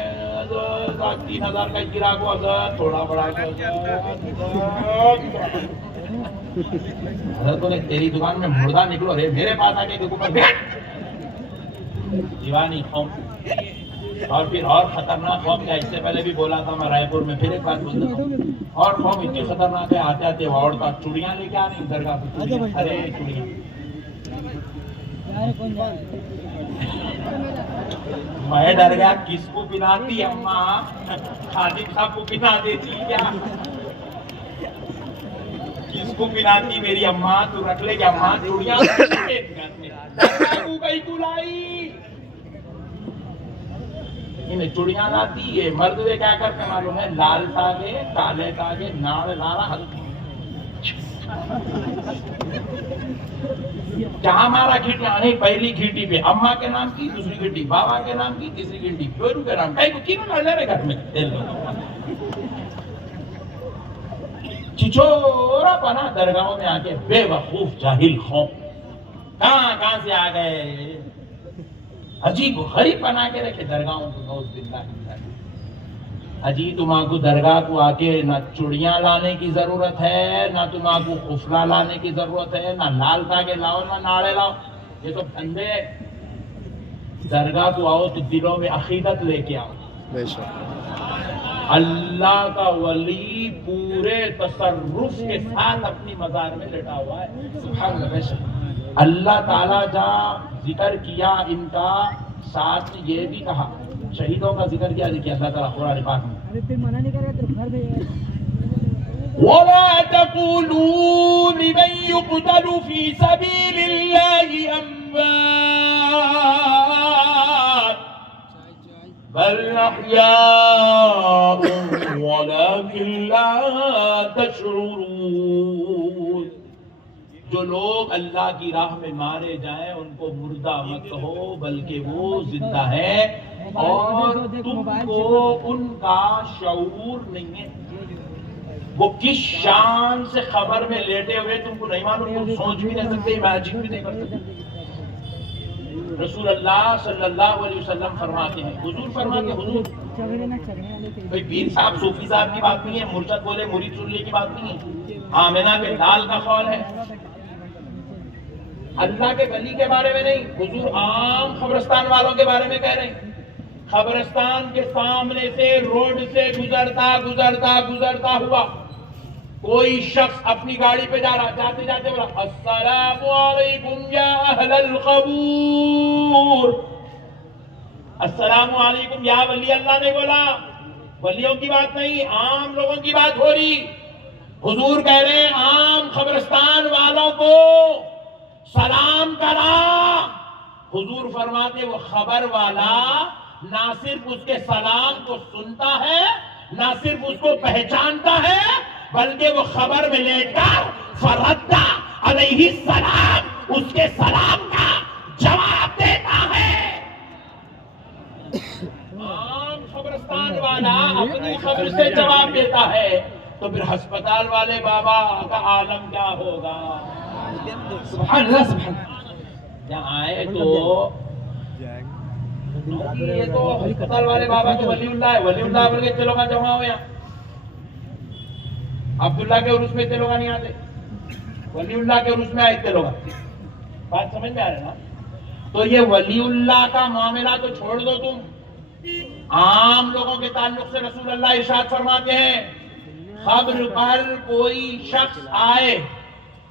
3000 کا گرا کو حضرت تھوڑا بڑا حضرت نے تیری دکان میں مردہ نکلو رے، میرے پاس آ کے دیکھو پر بیٹھ۔ دیوانی قوم، اور پھر اور خطرناک قوم کیا، اس سے پہلے بھی بولا تھا میں رائے پور میں، پھر ایک بات بول دیتا ہوں، اور قوم اتنی خطرناک ہے، آتے آتے عورتیں چوڑیاں لے کے آ رہی درگاہ پہ، ارے چوڑیاں، میں ڈر گیا کس کو پلاتی اماں، خادم صاحب کو پلا دیتی کیا، کس کو پلاتی میری اماں، تو رکھ لے کہ اماں چوڑیاں چوڑیاں لاتی ہے۔ مرد میں کیا کرتے معلوم ہے، لال تاگے، کالے تاگے، ناڑ لارا ہلکی، جہاں ہمارا گھیٹیاں نہیں، پہلی گھیٹی پہ اماں کے نام کی، دوسری گھیٹی بابا کے نام کی، تیسری گھیٹی گورو کے نام کی، کینوں لڑنے رہے گھر میں چچورا پنا درگاہوں میں آ کے بے وقوف جاہل قوم، کہاں سے آ گئے، عجیب غریب بنا کے رکھے درگاہوں کو، نعوذ باللہ۔ اجی تمہاں کو درگاہ کو آ کے نہ چوڑیاں لانے کی ضرورت ہے، نہ تمہاں کو قفلہ لانے کی ضرورت ہے، نہ لال تاگے لاؤ، نہ ناڑے لاؤ، یہ سب دھندے۔ درگاہ کو آؤ تو دلوں میں عقیدت لے کے آؤ۔ بے شک۔ اللہ کا ولی پورے تصرف کے ساتھ اپنی مزار میں لیٹا ہوا ہے، سبحان اللہ۔ بے شک اللہ تعالیٰ جہاں ذکر کیا ان کا، ساتھ میں یہ بھی کہا، شہیدوں کا ذکر کیا، دیکھیے اللہ تعالیٰ قرآن پاک میں، وَلَا تَقُولُوا لِمَن يُقْتَلُ فِي سَبِيلِ اللَّهِ أَمْوَاتٌ بَلْ أَحْيَاءٌ وَلَكِنْ لَا تَشْعُرُونَ۔ جو لوگ اللہ کی راہ میں مارے جائیں ان کو مردہ مت کہو، بلکہ وہ زندہ ہے، اور تم کو ان کا شعور نہیں ہے، وہ کس شان سے خبر میں لیٹے ہوئے تم کو نہیں معلوم، تم سوچ بھی نہیں سکتے، امیجن بھی نہیں کر سکتے۔ رسول اللہ صلی اللہ علیہ وسلم فرماتے ہیں، حضور فرماتے ہیں، حضور کوئی پیر صاحب صوفی صاحب کی بات نہیں ہے، مرشد بولے مرید سن لے کی بات نہیں ہے، آمنہ کے لال کا قول ہے، اللہ کے ولی کے بارے میں نہیں، حضور عام قبرستان والوں کے بارے میں کہہ رہے ہیں۔ قبرستان کے سامنے سے روڈ سے گزرتا ہوا کوئی شخص اپنی گاڑی پہ جا رہا، جاتے جاتے بولا السلام علیکم یا اہل القبور، السلام علیکم یا ولی اللہ نے بولا، ولیوں کی بات نہیں، عام لوگوں کی بات ہو رہی۔ حضور کہہ رہے ہیں عام قبرستان والوں کو سلام کرا۔ حضور فرماتے وہ خبر والا نہ صرف اس کے سلام کو سنتا ہے، نہ صرف اس کو پہچانتا ہے، بلکہ وہ خبر میں لیٹ کر فرد علیہ السلام اس کے سلام کا جواب دیتا ہے۔ عام قبرستان والا اپنی خبر سے جواب دیتا ہے، تو پھر ہسپتال والے بابا کا عالم کیا ہوگا؟ سبحان اللہ سبحان اللہ۔ یہاں آئے تو یہ تو ہسپتال والے بابا تو ولی اللہ ہے، ولی اللہ بول کے اتنے لوگ جمع ہوئے ہیں، عبداللہ کے عرس میں اتنے لوگ نہیں آتے، ولی اللہ کے عرس میں آئے اتنے لوگ، بات سمجھ میں آ رہا ہے نا؟ تو یہ ولی اللہ کا معاملہ تو چھوڑ دو تم، عام لوگوں کے تعلق سے رسول اللہ ارشاد فرماتے ہیں خبر پر کوئی شخص آئے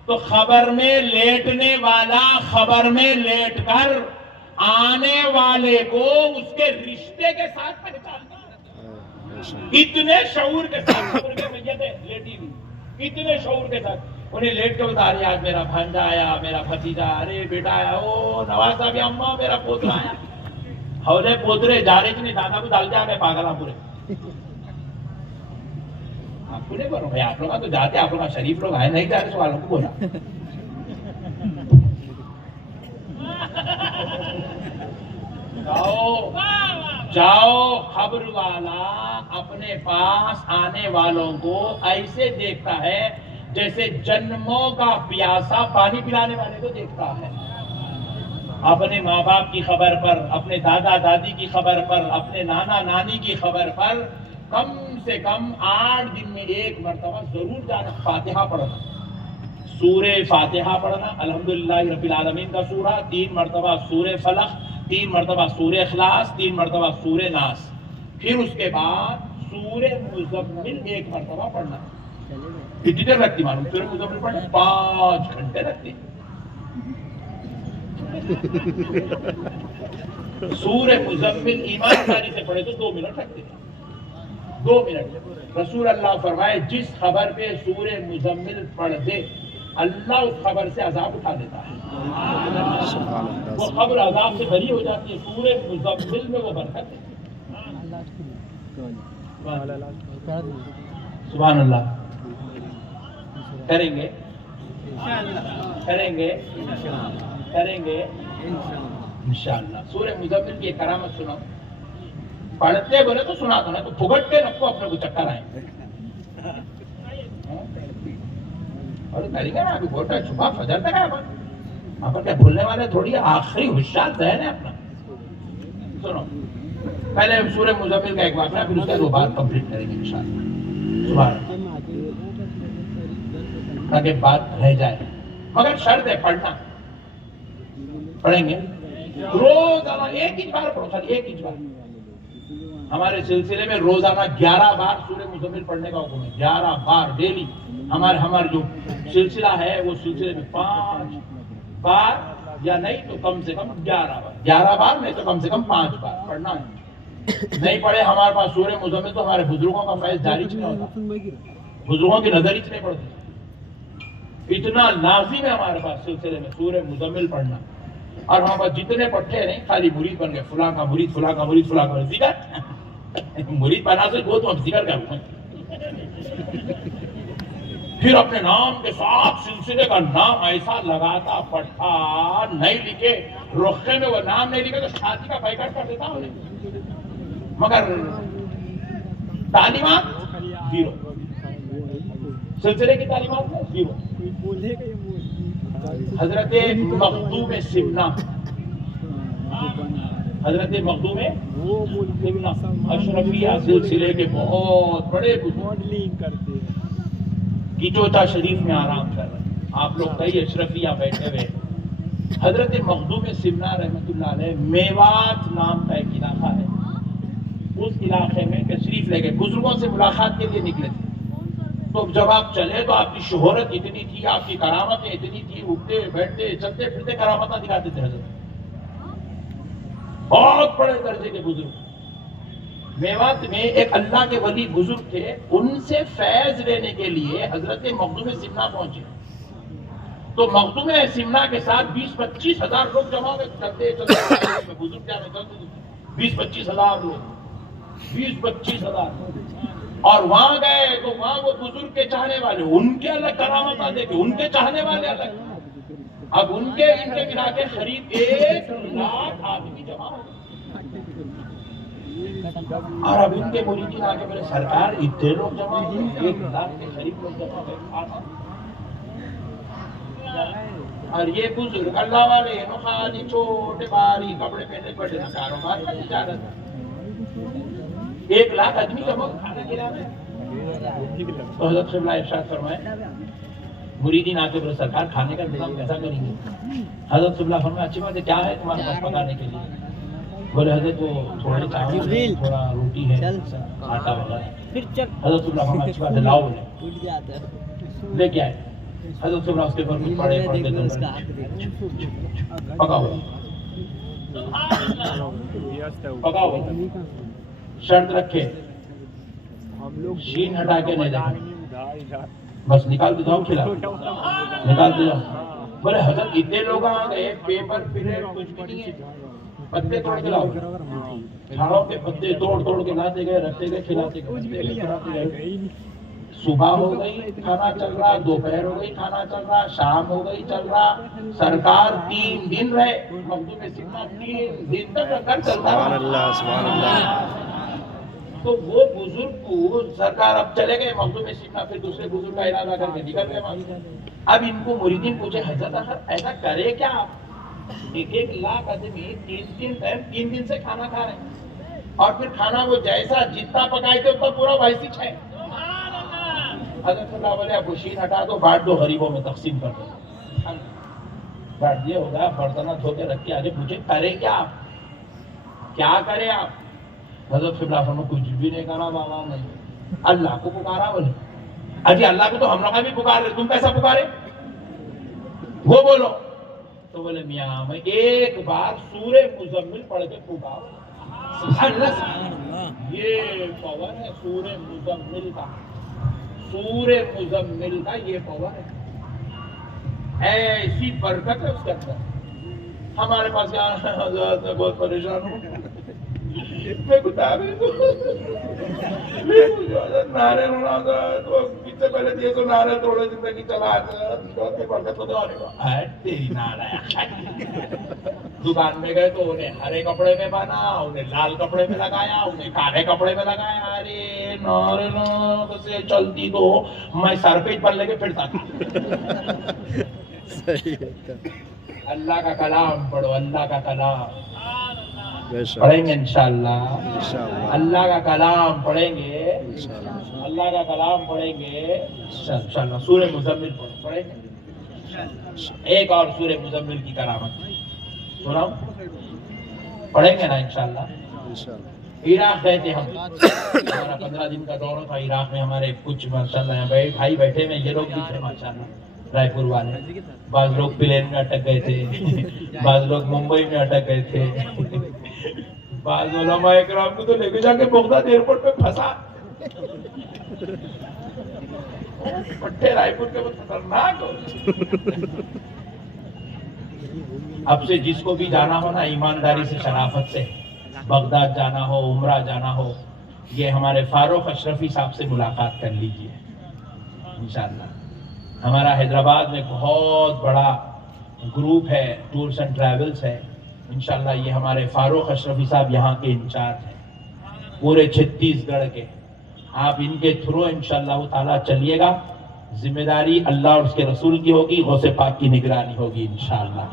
تو خبر میں لیٹنے والا خبر میں لیٹ کر آنے والے کو اس کے رشتے کے ساتھ پہچاننا، اتنے شعور کے ساتھ، خبر کے میت ہے لیٹی ہوئی، اتنے شعور کے ساتھ انہیں لیٹ کے بتا رہی آج میرا بھانجا آیا، میرا بھتیجا، ارے بیٹا آیا، او نواز صاحب اماں میرا پوترا آیا، ہولے پوترے جا رہے کہ نہیں، دادا کو ڈال کے آ گئے پاگل آپ پورے، آپ کو نہیں بولو بھائی، آپ لوگ تو جاتے، آپ لوگ شریف لوگ آئے نہیں جا رہے، سوالوں کو بولا جاؤ خبر والا اپنے پاس آنے والوں کو ایسے دیکھتا ہے جیسے جنموں کا پیاسا پانی پلانے والے کو دیکھتا ہے۔ اپنے ماں باپ کی خبر پر، اپنے دادا دادی کی خبر پر، اپنے نانا نانی کی خبر پر کم سے کم 8 دن میں ایک مرتبہ ضرور جانا، فاتحہ پڑھنا، سورہ فاتحہ پڑھنا، الحمدللہ رب العالمین کا سورہ، 3 مرتبہ سورہ فلق، 3 مرتبہ سورہ اخلاص، 3 مرتبہ سورہ ناس، پھر اس کے بعد سورہ مزمل 1 مرتبہ پڑھنا۔ کتنی دیر لگتی معلوم؟ سورہ مزمل پڑھنے 5 گھنٹے لگتے ہیں۔ سورہ مزمل ایمانداری سے پڑھے تو 2 منٹ لگتے ہیں، 2 منٹ۔ رسول اللہ فرمائے جس خبر پہ سورہ مزمل پڑھ دے اللہ اس خبر سے عذاب اٹھا دیتا ہے، وہ خبر عذاب سے بری ہو جاتی ہے، سورہ مزمل میں وہ برکت ہے۔ سبحان اللہ۔ کریں گے کریں گے کریں گے انشاءاللہ۔ سورہ مزمل کی ایک کرامت سناؤ، پڑھتے بولے تو سنا دو، نا تو پھگٹ کے رکھو اپنے کو چکر آئیں گے۔ اور کریں گے نا، ابھی بہت ہے، صبح فجر تک ہے وہاں پر، کیا بھولنے والے تھوڑی، آخری ہوشیار ذہن ہے اپنا۔ سنو پہلے سورہ مزمل کا ایک واقعہ، پھر اس کا 2 بات کمپلیٹ کریں گے انشاءاللہ، سبحان اللہ، تاکہ بات رہ جائے، مگر شرط ہے پڑھنا، پڑھیں گے روزانہ 1 انچ بار پڑھو، خالی 1 انچ بار۔ ہمارے سلسلے میں روزانہ 11 بار سورہ مزمل پڑھنے کا حکم ہے، 11 بار ڈیلی۔ ہمارا جو سلسلہ ہے وہ سلسلے میں 5 بار یا نہیں تو کم سے کم 11 بار، 11 بار نہیں تو کم سے کم 5 بار پڑھنا ہے۔ نہیں پڑھے ہمارے پاس سورہ مزمل تو ہمارے بزرگوں کا فیض جاری نہیں ہوتا، بزرگوں کی نظر ہی نہیں پڑتی، اتنا لازم ہے ہمارے پاس سلسلے میں سورہ مزمل پڑھنا۔ اور ہمارے پاس جتنے پڑھتے نہیں، خالی مرید بن گئے، فلاں کا مرید، فلاں کا مرید، فلاں کا ذکر، مرید بنا سے وہ تو ہم ذکر کرتے ہیں، پھر اپنے نام کے ساتھ سلسلے کا نام ایسا لگاتا پڑھتا، نہیں لکھے رخے میں وہ نام نہیں لکھے تو شادی کا بائیکاٹ کر دیتا انہیں، مگر تعلیمات 0، سلسلے کی تعلیمات میں 0۔ حضرت مخدوم سمنا حضرت مخدوم اشرفیہ سلسلے کے بہت بڑے ماڈلنگ کرتے ہیں، کیچوتا شریف میں آرام کر رہے ہیں. آپ لوگ کئی اشرفیہ بیٹھے ہوئے. حضرت مخدوم سمنا رحمۃ اللہ علیہ میوات نام کا ایک علاقہ ہے، اس علاقے میں تشریف لے گئے، بزرگوں سے ملاقات کے لیے نکلے تھے. تو جب آپ چلے تو آپ کی شہرت اتنی تھی، آپ کی کرامتیں اتنی تھی، اٹھتے بیٹھتے چلتے پھرتے کرامتیں دکھاتے تھے. حضرت بہت بڑے درجے کے بزرگ. میوات میں ایک اللہ کے ولی بزرگ تھے، ان سے فیض لینے کے لیے حضرت مخدوم سمنا پہنچے. تو مخدوم سمنا کے ساتھ 20-25 ہزار لوگ جمع ہوئے. چلتے بزرگ کیا میں چلتے 20-25 ہزار لوگ، 20-25 ہزار. اور وہاں گئے تو وہاں وہ بزرگ کے چاہنے والے، ان کے الگ کرامت دیکھے، ان کے چاہنے والے الگ. اب ان کے ملا کے قریب 1 لاکھ آدمی جمع ہو گئے. اور اب ان کے مریدین آگے بولے سرکار اتنے لوگ جمع ہو گئے، 1 لاکھ کے قریب لوگ جمع ہو گئے. اور یہ بزرگ اللہ والے خالی چھوٹے باری کپڑے پہنے بڑے کاروبار کا تجارت. 1 لاکھ آدمی جمع کھانے کھلانے. تو حضرت قبلہ ارشاد فرمائے مریدین آ کے بولے سرکار کھانے کا انتظام کیسا کریں گے؟ حضرت قبلہ فرمائے اچھی بات ہے، کیا ہے تمہارے پاس پکانے کے لیے؟ بولے حضرت وہ تھوڑے چاول ہے، تھوڑا روٹی ہے، آٹا وغیرہ. حضرت قبلہ فرمائے اچھی بات ہے لاؤ. بولے لے کے آئے. حضرت قبلہ اس کے اوپر کچھ پڑے پکاؤ پکاؤ. شرط رکھے شین ہٹا کے نہیں دیکھا، بس نکال کے جاؤ، کھلا نکال کے جاؤ. بولے حضرت اتنے لوگ آ گئے، پیپر پلیٹ کچھ بھی نہیں ہے، پتے توڑ کے لاؤ. جھاڑوں کے پتے توڑ کے لاتے گئے، رکھتے گئے، کھلاتے گئے. صبح ہو گئی کھانا چل رہا، دوپہر ہو گئی کھانا چل رہا، شام ہو گئی چل رہا. سرکار 3 دن رہے. مخدوم سمنا 3 دن تک لنگر چلتا سبحان اللہ سبحان اللہ. تو وہ بزرگ کو سرکار اب چلے گئے مخدوم سمنا، پھر دوسرے بزرگ کا ارادہ کر کے نکل گئے. اب ان کو مریدین پوچھے حضرت ایسا کرے کیا آپ؟ 1 لاکھ آدمی 3 دن سے کھانا کھا رہے ہیں، اور پھر کھانا وہ جیسا جتنا پکائے تھے اتنا پورا ویسی ہے. حضرت اللہ بولے اب شین ہٹا دو، بانٹ دو، غریبوں میں تقسیم کر دو. بانٹ دیا ہوگا. برتن دھو کے رکھ کے آگے پوچھے کرے کیا آپ؟ کیا کرے آپ؟ حضرت قبلہ فرمایا کچھ بھی نہیں کرا بابا، نہیں اللہ کو پکارا. بولے اجی اللہ کو تو ہم لوگ بھی پکار رہے، تم کیسا پکارے؟ وہ بولو. تو بولے میاں میں 1 بار سورہ مزمل پڑھ کے پکارا. سبحان اللہ. یہ پاور ہے سورہ مزمل کا، سورہ مزمل کا یہ پاور ہے. ایسی برکت ہے اس کے اندر. ہمارے پاس یہاں حضرت میں بہت پریشان ہوں، میں کتاب نعرے رونا تو کتنے پہلے دیے تو نعرے توڑے زندگی چلا برکت کو دعا تیری نعرہ. دکان میں گئے تو انہیں ہرے کپڑے میں بانا، انہیں لال کپڑے میں لگایا، انہیں کالے کپڑے میں لگایا. ارے نعرے سے چلتی تو میں سر پہ پر لے کے پھرتا تھا. اللہ کا کلام پڑھو، اللہ کا کلام پڑھیں گے انشاءاللہ. اللہ کا کلام پڑھیں گے، اللہ کا کلام پڑھیں گے انشاءاللہ. سورہ مزمل پڑھیں گے. ایک اور سورہ مزمل کی کرامت سناؤ، پڑھیں گے نا انشاءاللہ. عراق گئے تھے ہم، ہمارا 15 دن کا دورہ تھا. عراق میں ہمارے کچھ ماشاءاللہ بھائی بیٹھے میں، یہ لوگ بھی تھے ماشاءاللہ رائے پور والے. بعض لوگ پلین میں اٹک گئے تھے، بعض لوگ ممبئی میں اٹک گئے تھے. بعض علماء اکرام کو تو لے کے جا کے بغداد ایئرپورٹ پہ پھنسا. پٹھے رائے پور کے بہت خطرناک ہو. اب سے جس کو بھی جانا ہو نا ایمانداری سے، شرافت سے بغداد جانا ہو، عمرہ جانا ہو، یہ ہمارے فاروق اشرفی صاحب سے ملاقات کر لیجئے انشاءاللہ. ہمارا حیدرآباد میں بہت بڑا گروپ ہے، ٹورز اینڈ ٹریولز ہے. انشاءاللہ یہ ہمارے فاروق اشرفی صاحب یہاں کے انچارج ہیں پورے 36 گڑھ کے. آپ ان کے تھرو انشاءاللہ تعالیٰ چلیے گا. ذمہ داری اللہ اور اس کے رسول کی ہوگی، غوث پاک کی نگرانی ہوگی انشاءاللہ.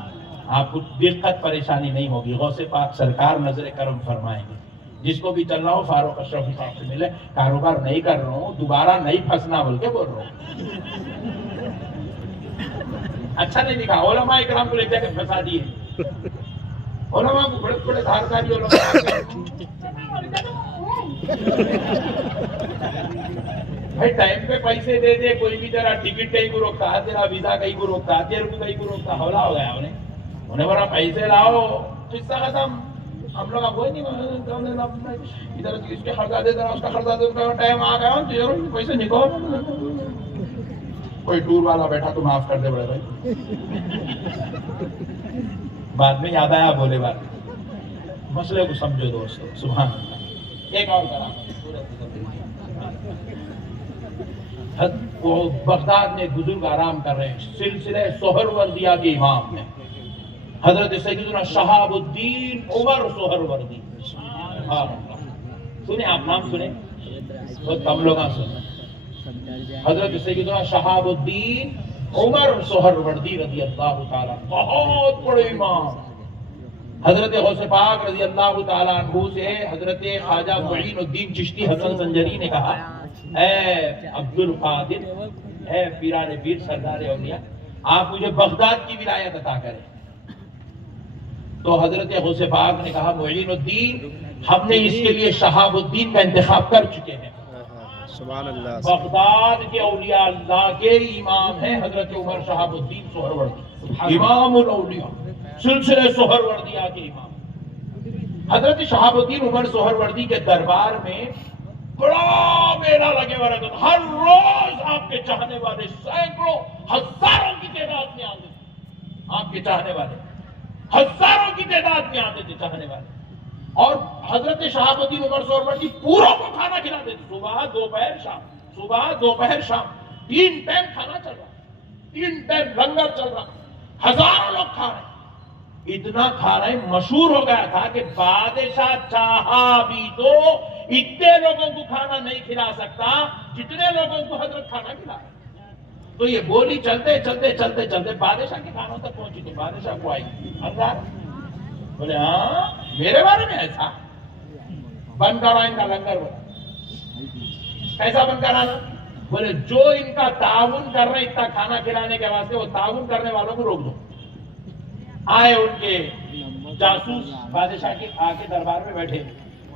آپ کو دقت پریشانی نہیں ہوگی. غوث پاک سرکار نظر کرم فرمائیں گے. جس کو بھی چلنا ہو فاروق اشرفی صاحب سے ملے. کاروبار نہیں کر رہا ہوں, دوبارہ نہیں پھنسنا بول کے بول رہا ہوں. اچھا نہیں دکھا. علماء اکرام کو لے جا کے پھنسا دیے. علماء کو بڑے بڑے دھارکاری علماء بھائی ٹائم پہ پیسے دے دے. کوئی بھی تیرا ٹکٹ کہیں کو روکتا ہے, تیرا ویزا کہیں کو روکتا ہے, تیرے کو کہیں کو روکتا. حوالہ ہو گیا انہیں بڑا پیسے لاؤ, قصہ ختم. ہم لوگ اب وہی نہیں ادھر اس کے خرچہ دے دینا, اس کا خرچہ دے دینا. ٹائم آ گیا پیسے نکال. کوئی ٹور والا بیٹھا تو معاف کر دے بڑے بھائی. بعد میں یاد آیا بولے بات. مسئلے کو سمجھو دوستو. سبحان اللہ. ایک اور کرام وہ بغداد میں بزرگ آرام کر رہے ہیں. سلسلہ سہروردیہ کے امام ہیں حضرت سیدنا شہاب الدین عمر سہروردی. سنیں آپ نام سنیں, بہت کم لوگ سنیں. حضرت سیدنا شہاب الدین عمر سہروردی رضی اللہ تعالیٰ, بہت بڑے امام. حضرت غوث پاک رضی اللہ تعالیٰ عنہ سے حضرت خواجہ معین الدین چشتی حسن زنجری نے کہا, اے عبد القادر, اے پیران پیر سردار اولیاء, آپ مجھے بغداد کی ولایت عطا کریں. تو حضرت غوث پاک نے کہا, معین الدین, ہم نے اس کے لیے شہاب الدین کا انتخاب کر چکے ہیں. سبحان اللہ. بغداد کے اولیاء اللہ کے امام ہیں حضرت عمر شہاب الدین سہروردی, امام الاولیاء, سلسلہ سہروردیہ کے امام. حضرت شہاب الدین عمر سہروردی کے دربار میں بڑا میلہ لگے ہوا رہتا تھا. ہر روز آپ کے چاہنے والے سینکڑوں ہزاروں کی تعداد میں آتے تھے. آپ کے چاہنے والے ہزاروں کی تعداد میں آتے تھے چاہنے والے. اور حضرت شہاب الدین عمر سہروردی پوروں کو کھانا کھلاتے تھے. صبح دوپہر شام, صبح دوپہر شام, 3 ٹائم کھانا چل رہا, 3 ٹائم لنگر چل رہا. ہزاروں لوگ کھا رہے. اتنا کھا رہے, مشہور ہو گیا تھا کہ بادشاہ چاہا بھی تو اتنے لوگوں کو کھانا نہیں کھلا سکتا جتنے لوگوں کو حضرت کھانا کھلا. تو یہ بولی چلتے چلتے چلتے چلتے بادشاہ کے کھانوں تک پہنچی. تو بادشاہ کو آئی انگار, بولے ہاں میرے بارے میں ایسا بند کرا ان کا لنگر. بولا کیسا بند کرانا؟ بولے جو ان کا تعاون کر رہے اتنا کھانا کھلانے کے واسطے, وہ تعاون کرنے والوں کو روک دو. آئے ان کے جاسوس بادشاہ کے آ کے دربار میں بیٹھے,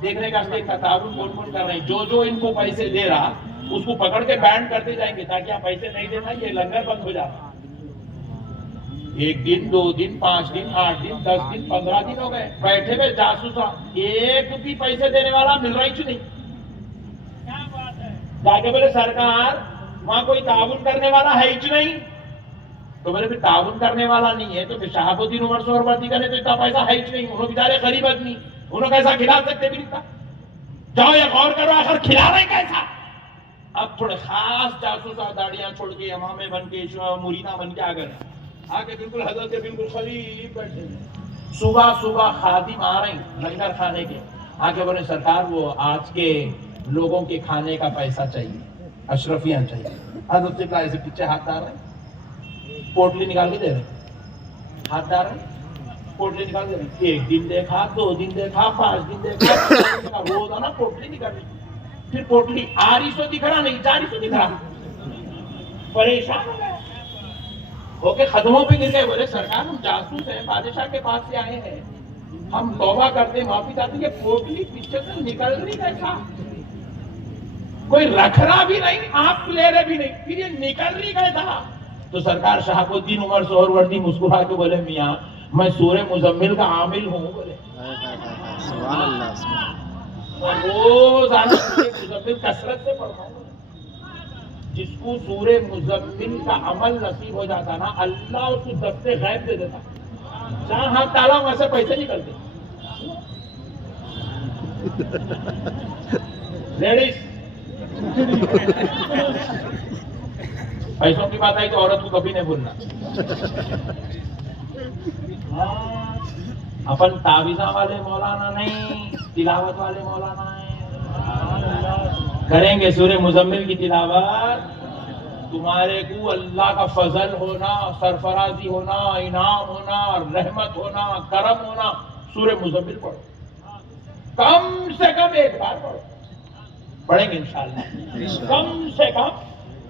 دیکھنے کا ان کا تعاون کون کون کر رہے ہیں. جو جو ان کو پیسے دے رہا اس کو پکڑ کے بینڈ کرتے جائیں گے تاکہ آپ پیسے نہیں دینا, یہ لنگر بند ہو جاتا. 1 دن 2 دن 5 دن 8 دن 10 دن 15 دن ہو گئے. بیٹھے ہوئے جاسوس, ایک بھی پیسے دینے والا مل رہا ہی نہیں. جا کے بولے سرکار وہاں کوئی تعاون کرنے والا ہے ہی نہیں. تو بولے پھر تعاون کرنے والا نہیں ہے تو پھر شہاب الدین عمر سہروردی کا تو اتنا پیسہ ہے ہی نہیں. انہوں بیچارے غریب آدمی, انہوں کیسا کھلا سکتے بھی نہیں. جاؤ یہ غور کرو آخر کھلا رہے کیسا. اب تھوڑے خاص جاسوس داڑیاں چھوڑ کے امامے بن کے مریداں بن کے آ گئے. آگے بالکل حضرت بالکل قریب بیٹھے. صبح صبح خادم آ رہے ہیں لنگر کھانے کے. آگے بولے سرکار وہ آج کے لوگوں کے کھانے کا پیسہ چاہیے, اشرفیاں چاہیے. حضرت سے ایسے پیچھے ہاتھ ڈال رہے, پوٹلی نکال کے دے رہے, ہاتھ ڈال رہے, پوٹلی نکال دے رہے. 1 دن دیکھا, 2 دن دیکھا, 5 دن دیکھا, روزانہ پوٹلی نکال رہی. پھر پوٹلی آ رہی سو دکھ رہا نہیں, جا رہی سو دکھ رہا. پریشان ہو گئے, ہو کے قدموں پہ گر گئے. بولے سرکار ہم جاسوس ہیں, بادشاہ کے پاس سے آئے ہیں, ہم توبہ کرتے ہیں, معافی چاہتے ہیں. یہ پوٹلی پیچھے سے نکل رہی کیسا, کوئی رکھ رہا بھی نہیں, آپ لے رہے بھی نہیں, پھر یہ نکل رہی کیسا. تو سرکار شہاب الدین عمر سہروردی مسکرا کے بولے میاں میں سورہ مزمل کا عامل ہوں. بولے سبحان اللہ. روزانہ سورہ مزمل کثرت سے پڑھتا ہوں. جس کو سورہ مزمل کا عمل نصیب ہو جاتا نا, اللہ اس کو دستے غیب دے دیتا. جہاں ہاتھ ڈالا وہاں سے پیسے نکلتے. لیڈیز پیسوں کی بات آئی تو عورت کو کبھی نہیں بھولنا. اپن تعویذہ والے مولانا نہیں, تلاوت والے مولانا ہیں. کریں گے سورہ مزمل کی تلاوت, تمہارے کو اللہ کا فضل ہونا، سرفرازی ہونا، انعام ہونا، رحمت ہونا، کرم ہونا، سورہ مزمل پڑھو، کم سے کم ایک بار پڑھو، پڑھیں گے انشاءاللہ، کم سے کم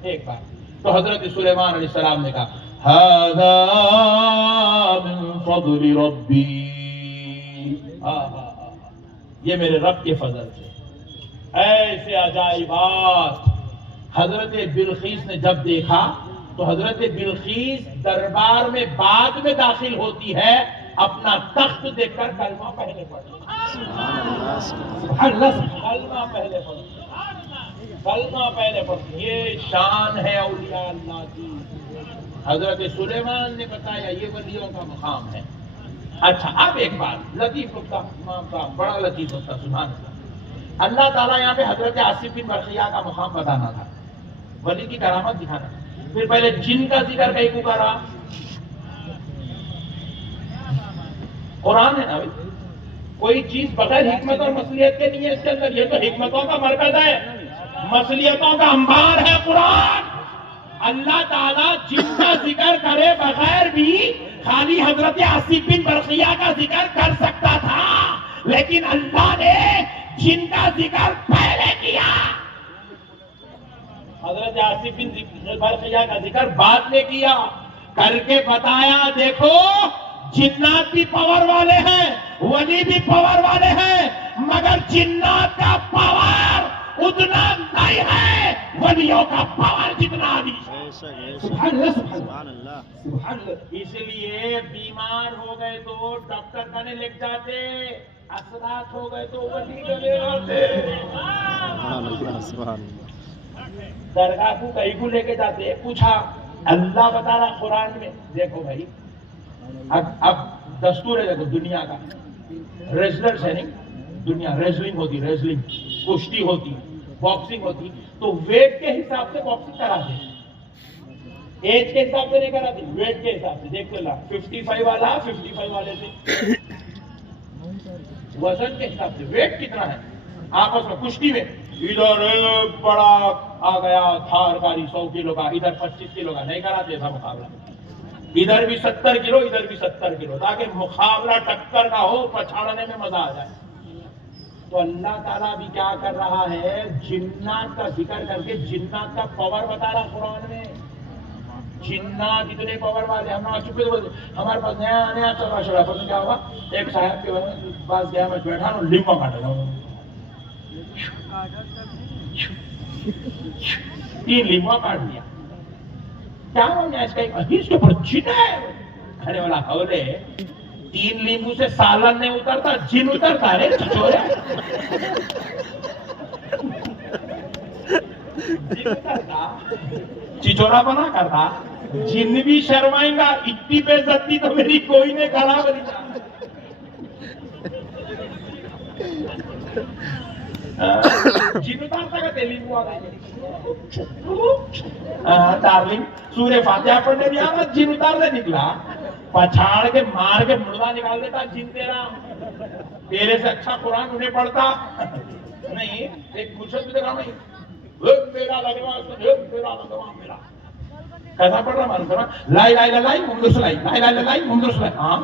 ایک بار۔ تو حضرت سلیمان علیہ السلام نے کہا هذا من فضل ربی، یہ میرے رب کے فضل سے۔ ایسے عجائبات حضرت بلقیس نے جب دیکھا تو حضرت بلقیس دربار میں بعد میں داخل ہوتی ہے، اپنا تخت دیکھ کر کلمہ پہلے پڑھتی، کلمہ پہلے پڑھتی، کلمہ پہلے پڑھتی۔ یہ شان ہے اولیاء اللہ کی۔ حضرت سلیمان نے بتایا یہ ولیوں کا مقام ہے۔ اچھا اب ایک بات لطیف نکتہ، امام صاحب بڑا لطیف نکتہ، سبحان اللہ۔ اللہ تعالیٰ یہاں پہ حضرت آصف بن برقیہ کا مقام بتانا تھا، ولی کی کرامت دکھانا تھا، پھر پہلے جن کا ذکر کہیں کو کرا۔ قرآن ہے نا بھائی، کوئی چیز بغیر حکمت اور مصلیحت کے نہیں ہے اس کے اندر، یہ تو حکمتوں کا مرکز ہے، مصلیحتوں کا انبار ہے قرآن۔ اللہ تعالیٰ جن کا ذکر کرے بغیر بھی خالی حضرت آصف بن برقیہ کا ذکر کر سکتا تھا، لیکن اللہ نے جن کا ذکر پہلے کیا، حضرت آصف بن برقیہ کا ذکر بعد میں کیا، کر کے بتایا دیکھو جنات بھی پاور والے ہیں، ولی بھی پاور والے ہیں، مگر جنات کا پاور اتنا نہیں ہے ولیوں کا پاور جتنا بھی ہے۔ سبحان اللہ سبحان اللہ سبحان اللہ۔ اس لیے بیمار ہو گئے تو ڈاکٹر کنے لے جاتے، اثرات ہو گئے تو ولی کنے آتے، درگاہ کو کہیں کو لے کے جاتے۔ پوچھا اللہ بتا رہا قرآن میں، دیکھو بھائی اب دستور ہے، دیکھو دنیا کا ریسلرز ہے نہیں، دنیا ریسلنگ ہوتی، ریسلنگ کشتی ہوتی، باکسنگ ہوتی، تو ویٹ کے حساب سے باکسنگ کراتے، ایج کے حساب سے نہیں کراتے، ویٹ کے حساب سے۔ دیکھ لو 55 والا 55 والے سے وزن کے حساب سے ویٹ کتنا ہے، آپس میں کشتی میں ادھر بڑا آ گیا تھار گاڑی 100 کلو کا، ادھر 25 کلو کا، نہیں کراتے ایسا مقابلہ، ادھر بھی 70 کلو ادھر بھی 70 کلو، تاکہ مقابلہ ٹکر کا ہو، پچھاڑنے میں مزہ آ جائے۔ تو اللہ تعالیٰ بھی کیا کر رہا ہے، جنات کا ذکر کر کے جنات کا پاور بتا رہا قرآن میں۔ جنات اتنے پاور والے، ہم آ چکے تو ہمارے پاس نیا چل رہا شرح، پتہ کیا ہوگا، ایک صاحب کے پاس گیا، میں بیٹھا ہوں لیمبا کاٹ رہا ہوں، 3 لیمبا کاٹ دیا، کیا ہوں اس کا اس کے اوپر جن ہے، کھڑے والا ہولے 3 لیمبو سے سالن نہیں اترتا، جن اترتا ہے چچورے، جن اترتا، چچورا بنا کرتا، جن بھی شرمائیں گا، اتنی بے عزتی تو میری کوئی نے کرا بری۔ جن اتارتا کہتے لیمبو آ گئے، ڈارلنگ سورہ فاتحہ پڑھنے بھی آنا، جن اتارنے نکلا، پچھاڑ کے مار کے مردہ نکال دیتا جن تیرا، تیرے سے اچھا قرآن انہیں پڑھتا نہیں۔ ایک مرشد بھی دیکھا نہیں، میرا لگوا میرا لگوا میرا کیسا پڑھ رہا معلوم کرا، لا الہ الا اللہ محمد رسول اللہ، لا الہ الا اللہ محمد رسول اللہ۔ ہاں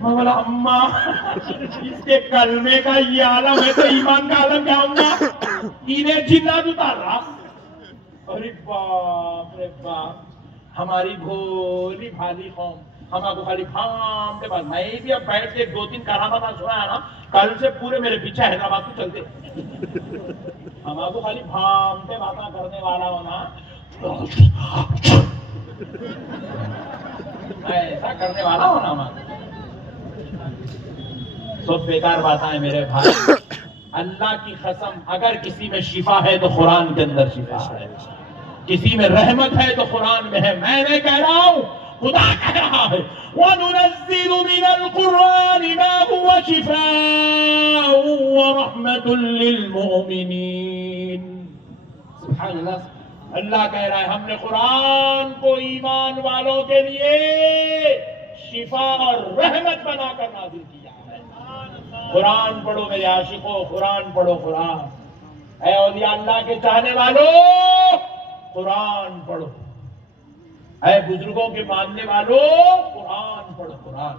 میں بولا اماں اس کے کلمے کا یہ عالم ہے تو ایمان کا عالم کیا ہوں گا، انہیں جنات اتار رہا۔ ارے باپ رے باپ، ہماری بھولی بھالی قوم، ہمارا کو خالی بھام کے بعد، میں بھی اب بیٹھ کے 2-3 کرامات سنا ہے نا، کل سے پورے میرے پیچھے حیدرآباد کو چلتے، ہمارا کو خالی بھام کے باتیں کرنے والا ہونا، ایسا کرنے والا ہونا ہمارا، سب بیکار باتیں ہیں میرے بھائی۔ اللہ کی قسم اگر کسی میں شفا ہے تو قرآن کے اندر شفا ہے، کسی میں رحمت ہے تو قرآن میں ہے۔ میں نہیں کہہ رہا ہوں، خدا کہہ رہا ہے، وَنُنَزِّلُ مِنَ الْقُرْآنِ مَا هُوَ شِفَاءٌ وَرَحْمَةٌ لِّلْمُؤْمِنِينَ۔ سبحان اللہ، اللہ کہہ رہا ہے ہم نے قرآن کو ایمان والوں کے لیے شفا اور رحمت بنا کر نازل کیا ہے۔ قرآن پڑھو میرے عاشقوں، قرآن پڑھو، قرآن۔ اے اولیاء اللہ کے چاہنے والوں، قرآن پڑھو. اے بزرگوں کے ماننے والوں قرآن پڑھو قرآن.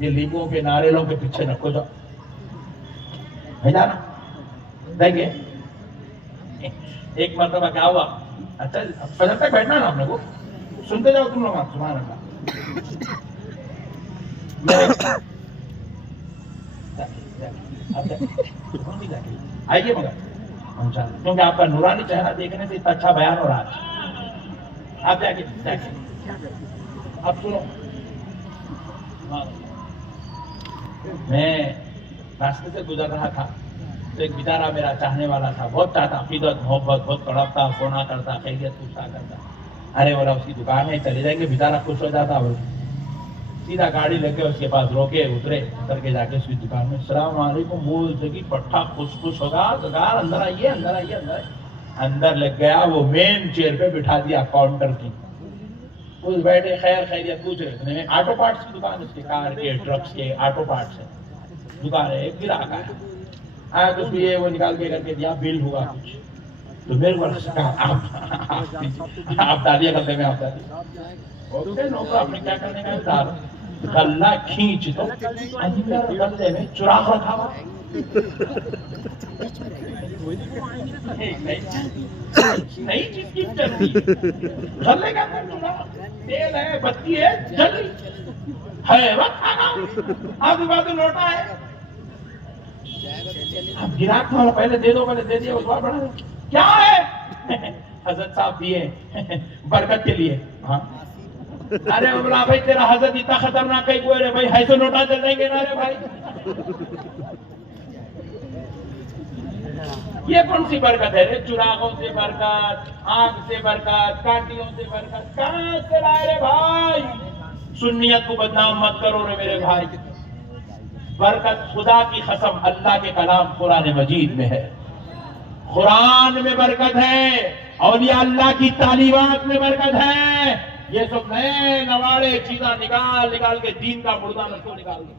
یہ لیبوں کے ناریلوں کے پیچھے نہ کھو جاؤ. ہے نا دیں گے. ایک مرتبہ کیا ہوا, اچھا فجر تک بیٹھنا نا ہم لوگ کو, سنتے جاؤ تم لوگ. آپ سبحان اللہ. آئیے مگر کیونکہ آپ کا نورانی چہرہ دیکھنے سے اتنا اچھا بیان ہو رہا ہے. آپ جا کے اب سنو. میں راستے سے گزر رہا تھا تو ایک بیچارہ میرا چاہنے والا تھا, بہت چاہتا, عقیدت محبت بہت تڑپتا, سونا کرتا, خیریت پوچھا کرتا. ارے بولا اس کی دکان ہے, چلے جائیں گے. بیچارہ خوش ہو جاتا. سیدھا گاڑی لے کے اس کے پاس روکے, اترے, اتر کے جا کے اس کی دکان میں السلام علیکم بولتے کہ پٹھا خوش ہوگا. سرکار اندر آئیے اندر آئیے اندر آئیے. اندر لگ گیا, وہ مین چیئر پہ بٹھا دیا کاؤنٹر کی. اس بیٹھے خیر خیریت پوچھ رہے. آٹو پارٹس کی دکان, اس کے کار کے ٹرکس کے آٹو پارٹس ہے دکان ہے. ایک گراہک آیا تو اس میں وہ نکال کے کر کے دیا, بل ہوا کچھ. تو میرے کو آپ دادیا کرتے میں آپ دادی آپ نے کیا کرنے کا اتار غلہ کھینچ تو اندر غلے میں چراغ رکھا ہوا. نئی چیز کی چلتی غلے کا اندر چراغ, تیل ہے, بتی ہے, جل رہی ہے. وقت کھانا آدھو بازو لوٹا ہے. اب گراہک تھا, پہلے دے دو, پہلے دے دیا. اس بار بڑھا کیا ہے حضرت صاحب دیے برکت کے لیے. ہاں ارے بولا بھائی تیرا حضرت اتنا خطرناک کہیں کوئی رے بھائی, ایسے نوٹا چل دیں گے نا رے بھائی. یہ کون سی برکت ہے رے؟ چراغوں سے برکت, آنکھ سے برکت, کانٹیوں سے برکت کہاں سے لائے رے بھائی؟ سنیت کو بدنام مت کرو رے میرے بھائی. برکت خدا کی قسم اللہ کے کلام قرآن مجید میں ہے. قرآن میں برکت ہے, اولیاء اللہ کی تعلیمات میں برکت ہے. یہ سب نئے نواڑے چیزاں نکال کے دین کا مردہ نکال کے